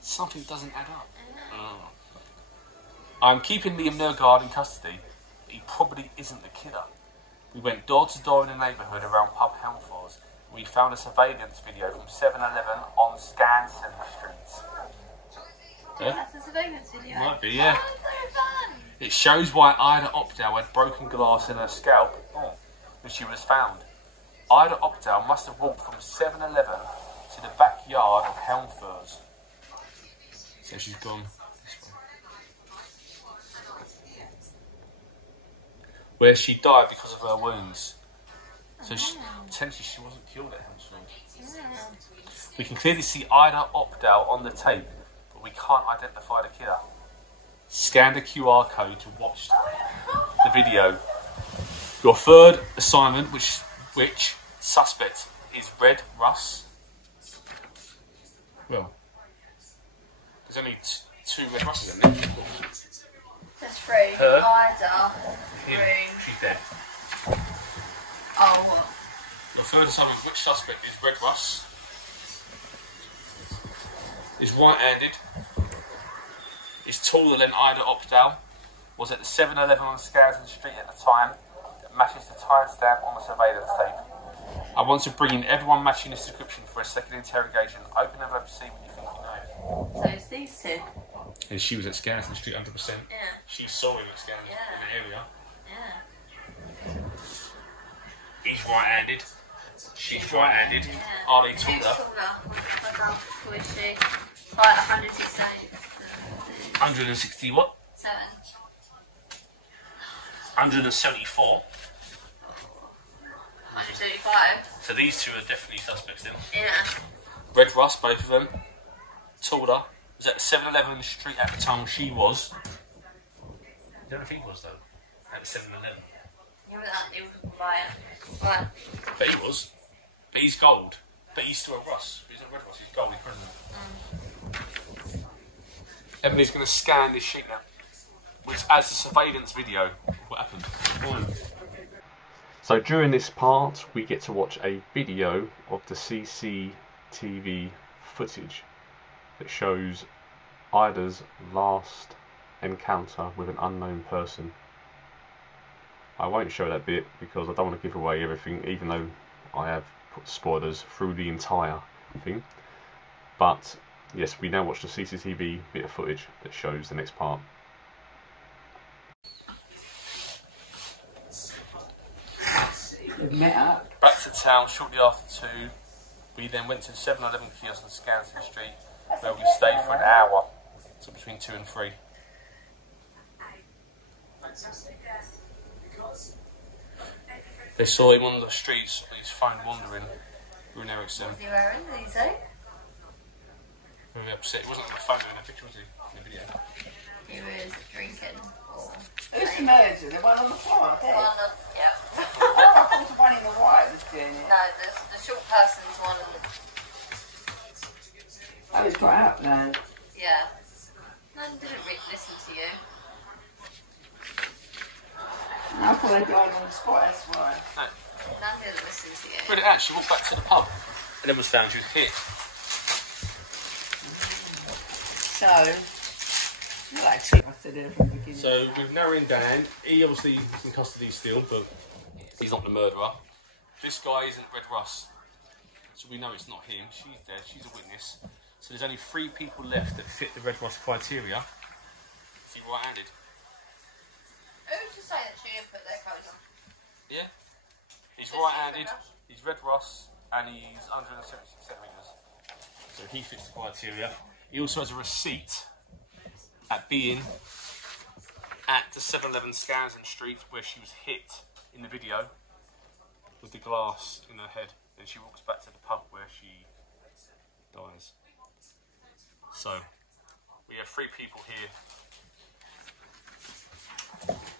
something doesn't add up. I'm keeping Liam Nergard in custody, but he probably isn't the killer. We went door to door in the neighbourhood around Pub Helmfors, and we found a surveillance video from 7-Eleven on Skansen Street. Yeah? That's a surveillance video. Might be, yeah. Oh, so fun. It shows why Ida Opdal had broken glass in her scalp when she was found. Ida Opdal must have walked from 7-Eleven to the backyard of Helmfors. So she's gone this way. Where she died because of her wounds. So potentially she wasn't killed at Helmfors. We can clearly see Ida Opdal on the tape, but we can't identify the killer. Scan the QR code to watch the video. Your third assignment, which suspect is Red Russ. Well, there's only two Red Russes in there. There's three. Her. Ida. Him. Green. She's dead. Oh, what? Your third assignment, which suspect is Red Russ? Is right-handed. Is taller than Ida Opdal. Was at the 7-Eleven on Skansen Street at the time. That matches the timestamp on the surveillance tape. I want to bring in everyone matching this description for a second interrogation. Open the envelope to see what you think you know. So it's these two. And she was at Skansen Street 100%. Yeah. She saw him at Skansen in the area. Yeah. He's right-handed. She's right-handed. Are they Who's taller? taller? Who is she? Like 168. 160 what? 7. 174. 175. So these two are definitely suspects then. Yeah. Red Russ, both of them. Taller. Was at the 7-Eleven street at the time she was. I don't know if he was though. At the 7-Eleven. Yeah, but that he was quiet. Right. But he was. But he's gold. But he's still a Russ. He's not Red Russ, he's gold. He's criminal. Emily's going to scan this sheet now. which adds a surveillance video of what happened. So during this part, we get to watch a video of the CCTV footage that shows Ida's last encounter with an unknown person. I won't show that bit because I don't want to give away everything, even though I have put spoilers through the entire thing. But yes, we now watch the CCTV bit of footage that shows the next part. We've met up. Back to town shortly after 2. We then went to the 7-Eleven kiosk on Scanston Street, where we stayed for an hour, so between 2 and 3. They saw him on the streets with his phone wandering. Rune Eriksson. What's he wearing? Did he say? Very upset. He wasn't on the phone in the picture, was he? In the video. He was drinking. Or... Who's the murderer? The one on the floor? There. One of, yeah. Oh, I thought the one in the white was doing it. No, the short person's one. Oh, it's got out now. Yeah. None didn't really listen to you. I thought they died on the spot, that's why. No. None didn't listen to you. Read it out. She walked back to the pub and then was found she was hit. So, well, actually, I said it from the beginning. So we've narrowed him down. He obviously is in custody still, but he's not the murderer. This guy isn't Red Russ, so we know it's not him. She's dead. She's a witness. So there's only 3 people left that fit the Red Russ criteria. Is he right-handed? Who's to say that she didn't put their clothes on? Yeah. He's Is he right-handed. Red Russ? He's Red Russ, and he's 170 centimetres. So he fits the criteria. He also has a receipt at being at the 7-Eleven Scanston Street where she was hit in the video with the glass in her head. Then she walks back to the pub where she dies. So we have 3 people here.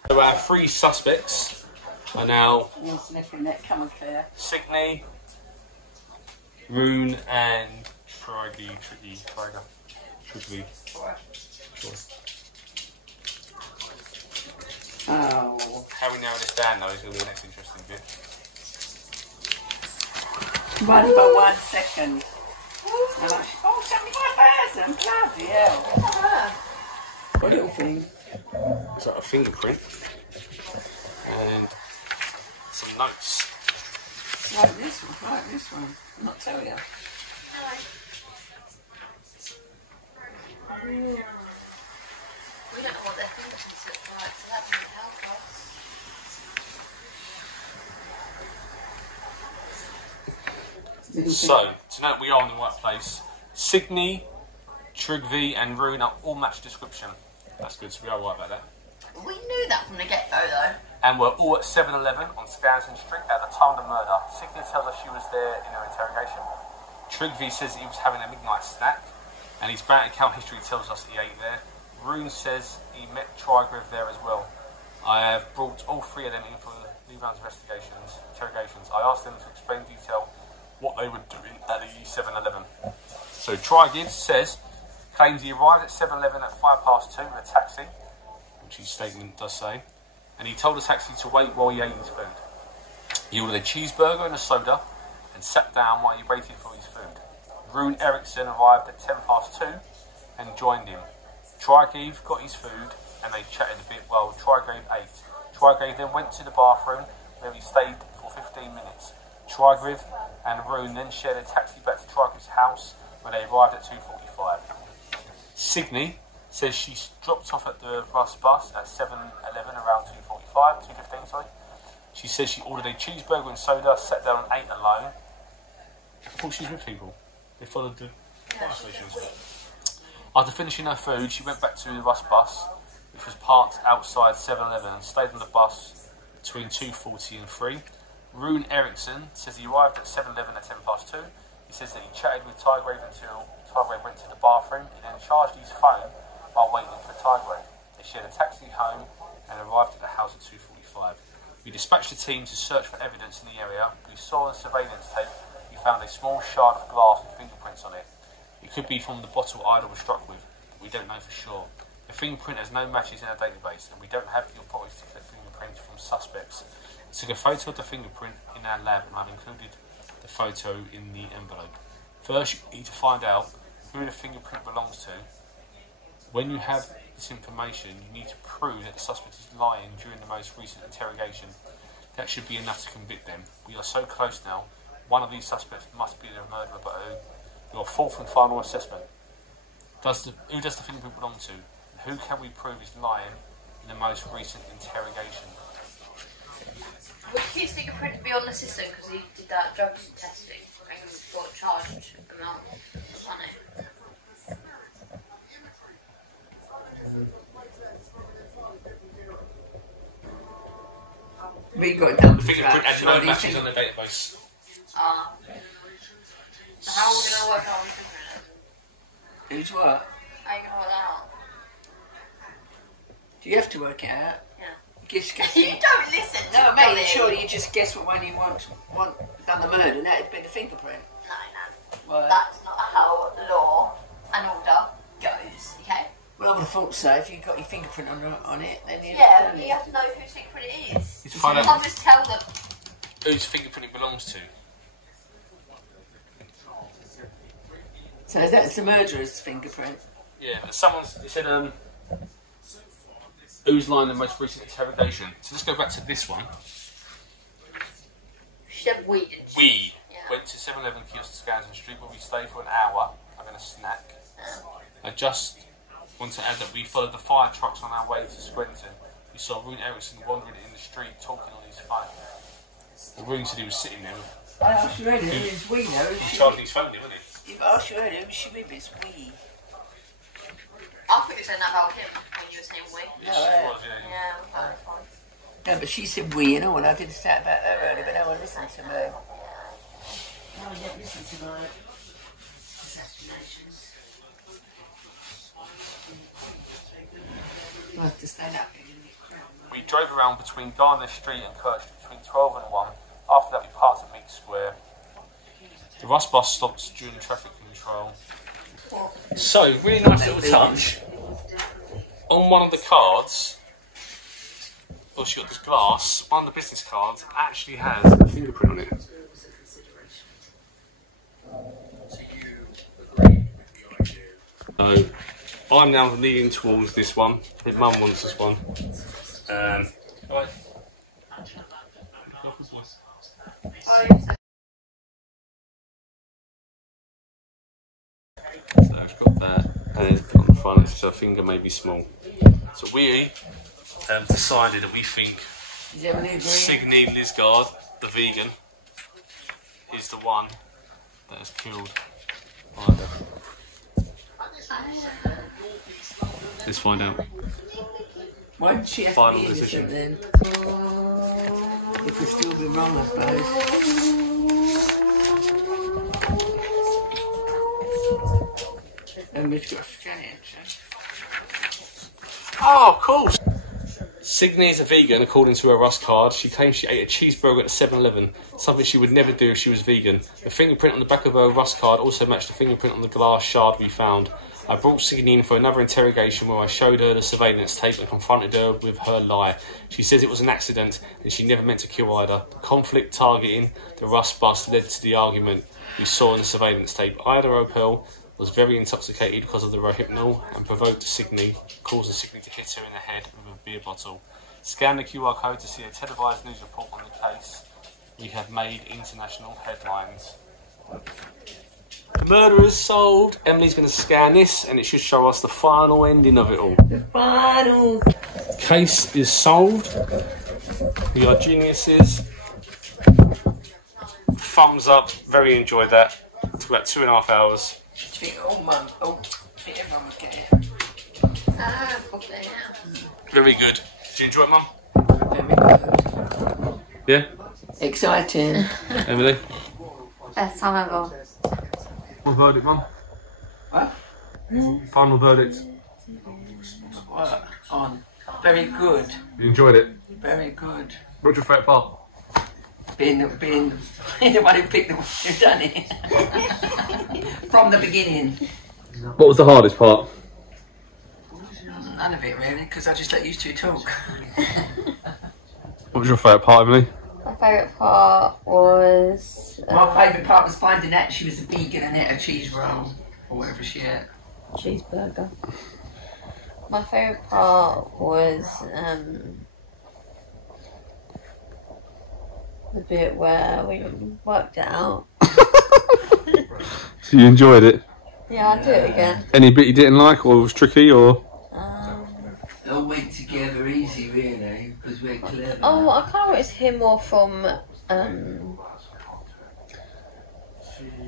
So our 3 suspects are now Yes, neck and neck, come on, Claire. Signe, Rune, and Tricky. Oh. How we narrow this down though is going to be the next interesting bit. Divided by 1 second. And like, oh, 75,000, bloody hell. What little thing? It's like a fingerprint and some notes. Like this one. I'll not tell you. We don't know what their fingerprints look like, so that doesn't help us. So, tonight we are in the right place. Signe, Trygve and Rune are all match description. That's good, so we are right about that. We knew that from the get-go, though. And we're all at 7-Eleven on Scanston Street at the time of the murder. Signe tells us she was there in her interrogation. Trygve says he was having a midnight snack, and his bank account history tells us he ate there. Rune says he met Trygve there as well. I have brought all 3 of them in for new rounds of interrogations. I asked them to explain in detail what they were doing at the 7-Eleven. So Trygve claims he arrived at 7-Eleven at 2:05 with a taxi, which his statement does say, and he told the taxi to wait while he ate his food. He ordered a cheeseburger and a soda and sat down while he waited for his food. Rune Eriksson arrived at 2:10 and joined him. Trygve got his food and they chatted a bit while Trygve ate. Trygve then went to the bathroom where he stayed for 15 minutes. Trygve and Rune then shared a taxi back to Trygve's house where they arrived at 2:45. Signe says she dropped off at the Russ bus at 7-Eleven around 2:15, sorry. She says she ordered a cheeseburger and soda, sat down and ate alone. I thought she was with people. They followed the fire stations. After finishing her food, she went back to the Russ bus, which was parked outside 7-Eleven, and stayed on the bus between 2:40 and 3. Rune Eriksson says he arrived at 7-Eleven at 2:10. He says that he chatted with Trygve until Trygve went to the bathroom. He then charged his phone while waiting for Trygve. They shared a taxi home and arrived at the house at 2:45. We dispatched a team to search for evidence in the area. We saw the surveillance tape. We found a small shard of glass with fingerprints on it. It could be from the bottle Ida was struck with, but we don't know for sure. The fingerprint has no matches in our database, and we don't have the authority to collect fingerprints from suspects. I took a photo of the fingerprint in our lab, and I've included the photo in the envelope. First, you need to find out who the fingerprint belongs to. When you have this information, you need to prove that the suspect is lying during the most recent interrogation. That should be enough to convict them. We are so close now. One of these suspects must be the murderer, but who? Your fourth and final assessment. Who does the fingerprint belong to? Who can we prove is lying in the most recent interrogation? Would his fingerprint be on the system because he did that drugs testing and got charged amount of money? We got done. The fingerprint had no matches on the database. Ah. So how are we going to work out on the fingerprint? Who's what? How are you going to work that out? Do you have to work it out? Yeah. Guess. You don't listen to No, me. mate, surely you just guess what one you want done the murder, and that'd be the fingerprint. No. Well, That's not how law and order goes, okay? well, I would have thought so. If you got your fingerprint on it, then you'd Yeah, done but it. you have to know whose fingerprint it is. It's You find out can't just tell them. whose fingerprint it belongs to. So that's the murderer's fingerprint. Yeah, they said, who's lying in the most recent interrogation? So let's go back to this one. She said we didn't she? We Yeah. went to 7-Eleven kiosk Scanston Street where we stayed for an hour having a snack. I just want to add that we followed the fire trucks on our way to Scranton. We saw Rune Eriksson wandering in the street talking on his phone. The Rune said he was sitting there. I asked you earlier, who's we now? He was charging his phone, wasn't he? I asked you earlier, who's she with? It's we. I think you said that about him when you were saying we. Yes, she was, yeah. Yeah, okay, fine. No, but she said we, you know, and I did say about that earlier, but no one listened to me. No one yet listened to my assassinations. I have to stand up. We drove around between Garner Street and Kirk Street between 12 and 1. After that we parked at Meek Square. The Rust bus stopped during traffic control. So, really nice little touch. On one of the cards, well, she got this glass, one of the business cards actually has a fingerprint on it. So, I'm now leaning towards this one. I think Mum wants this one. Right. So it's got that, and it's on the front, so a finger may be small. So we decided that we think Is everyone agree? Signe Lisgard, the vegan, is the one that has killed Ida. Let's find out. Why did she have Final to be decision. innocent then? It could still be wrong, I suppose. And we've got to scan it, so. Oh, of course. Signe is a vegan, according to her Rust card. She claims she ate a cheeseburger at 7-Eleven, something she would never do if she was vegan. The fingerprint on the back of her Rust card also matched the fingerprint on the glass shard we found. I brought Signe in for another interrogation where I showed her the surveillance tape and confronted her with her lie. She says it was an accident and she never meant to kill Ida. The conflict targeting the Rust bus led to the argument we saw in the surveillance tape. Ida Opel was very intoxicated because of the Rohypnol and provoked Signe, causing Signe to hit her in the head with a beer bottle. Scan the QR code to see a televised news report on the case. We have made international headlines. The murder is solved. Emily's going to scan this and it should show us the final ending of it all. The final. Case is solved. We are geniuses. Thumbs up. Very enjoyed that. Took about 2.5 hours. Do you think, I think everyone would get it. Probably, yeah. Very good. Did you enjoy it, Mum? Very good. Yeah? Exciting. Emily? Best time ever. Final verdict, Mum. What? Final verdict. What? On. Very good. You enjoyed it? Very good. What's your favourite part? Being the one who picked who done it. From the beginning. What was the hardest part? none of it really, because I just let you two talk. What was your favourite part, Emily? My favourite part was... My favourite part was finding out she was a vegan and ate a cheese roll, or whatever she ate. cheeseburger. My favourite part was the bit where we worked it out. So you enjoyed it? Yeah, I'd do it again. Any bit you didn't like or was tricky or? It all went together easy really, because we're clever. Oh, I kind of wanted to hear more from...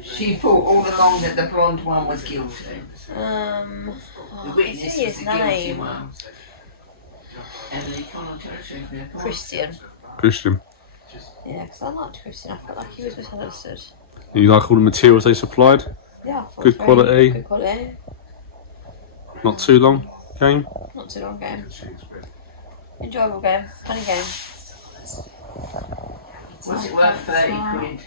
She thought all along that the blonde one was guilty. The I witness see was his the guilty name. one. And they can't tell us anything. Christian. Christian. Yeah, because I liked Christian. I felt like he was misunderstood. You like all the materials they supplied? Yeah, I thought Good it was quality. very Good quality. Not too long game? Not too long game. Enjoyable game. Funny game. Was it worth 30 quid?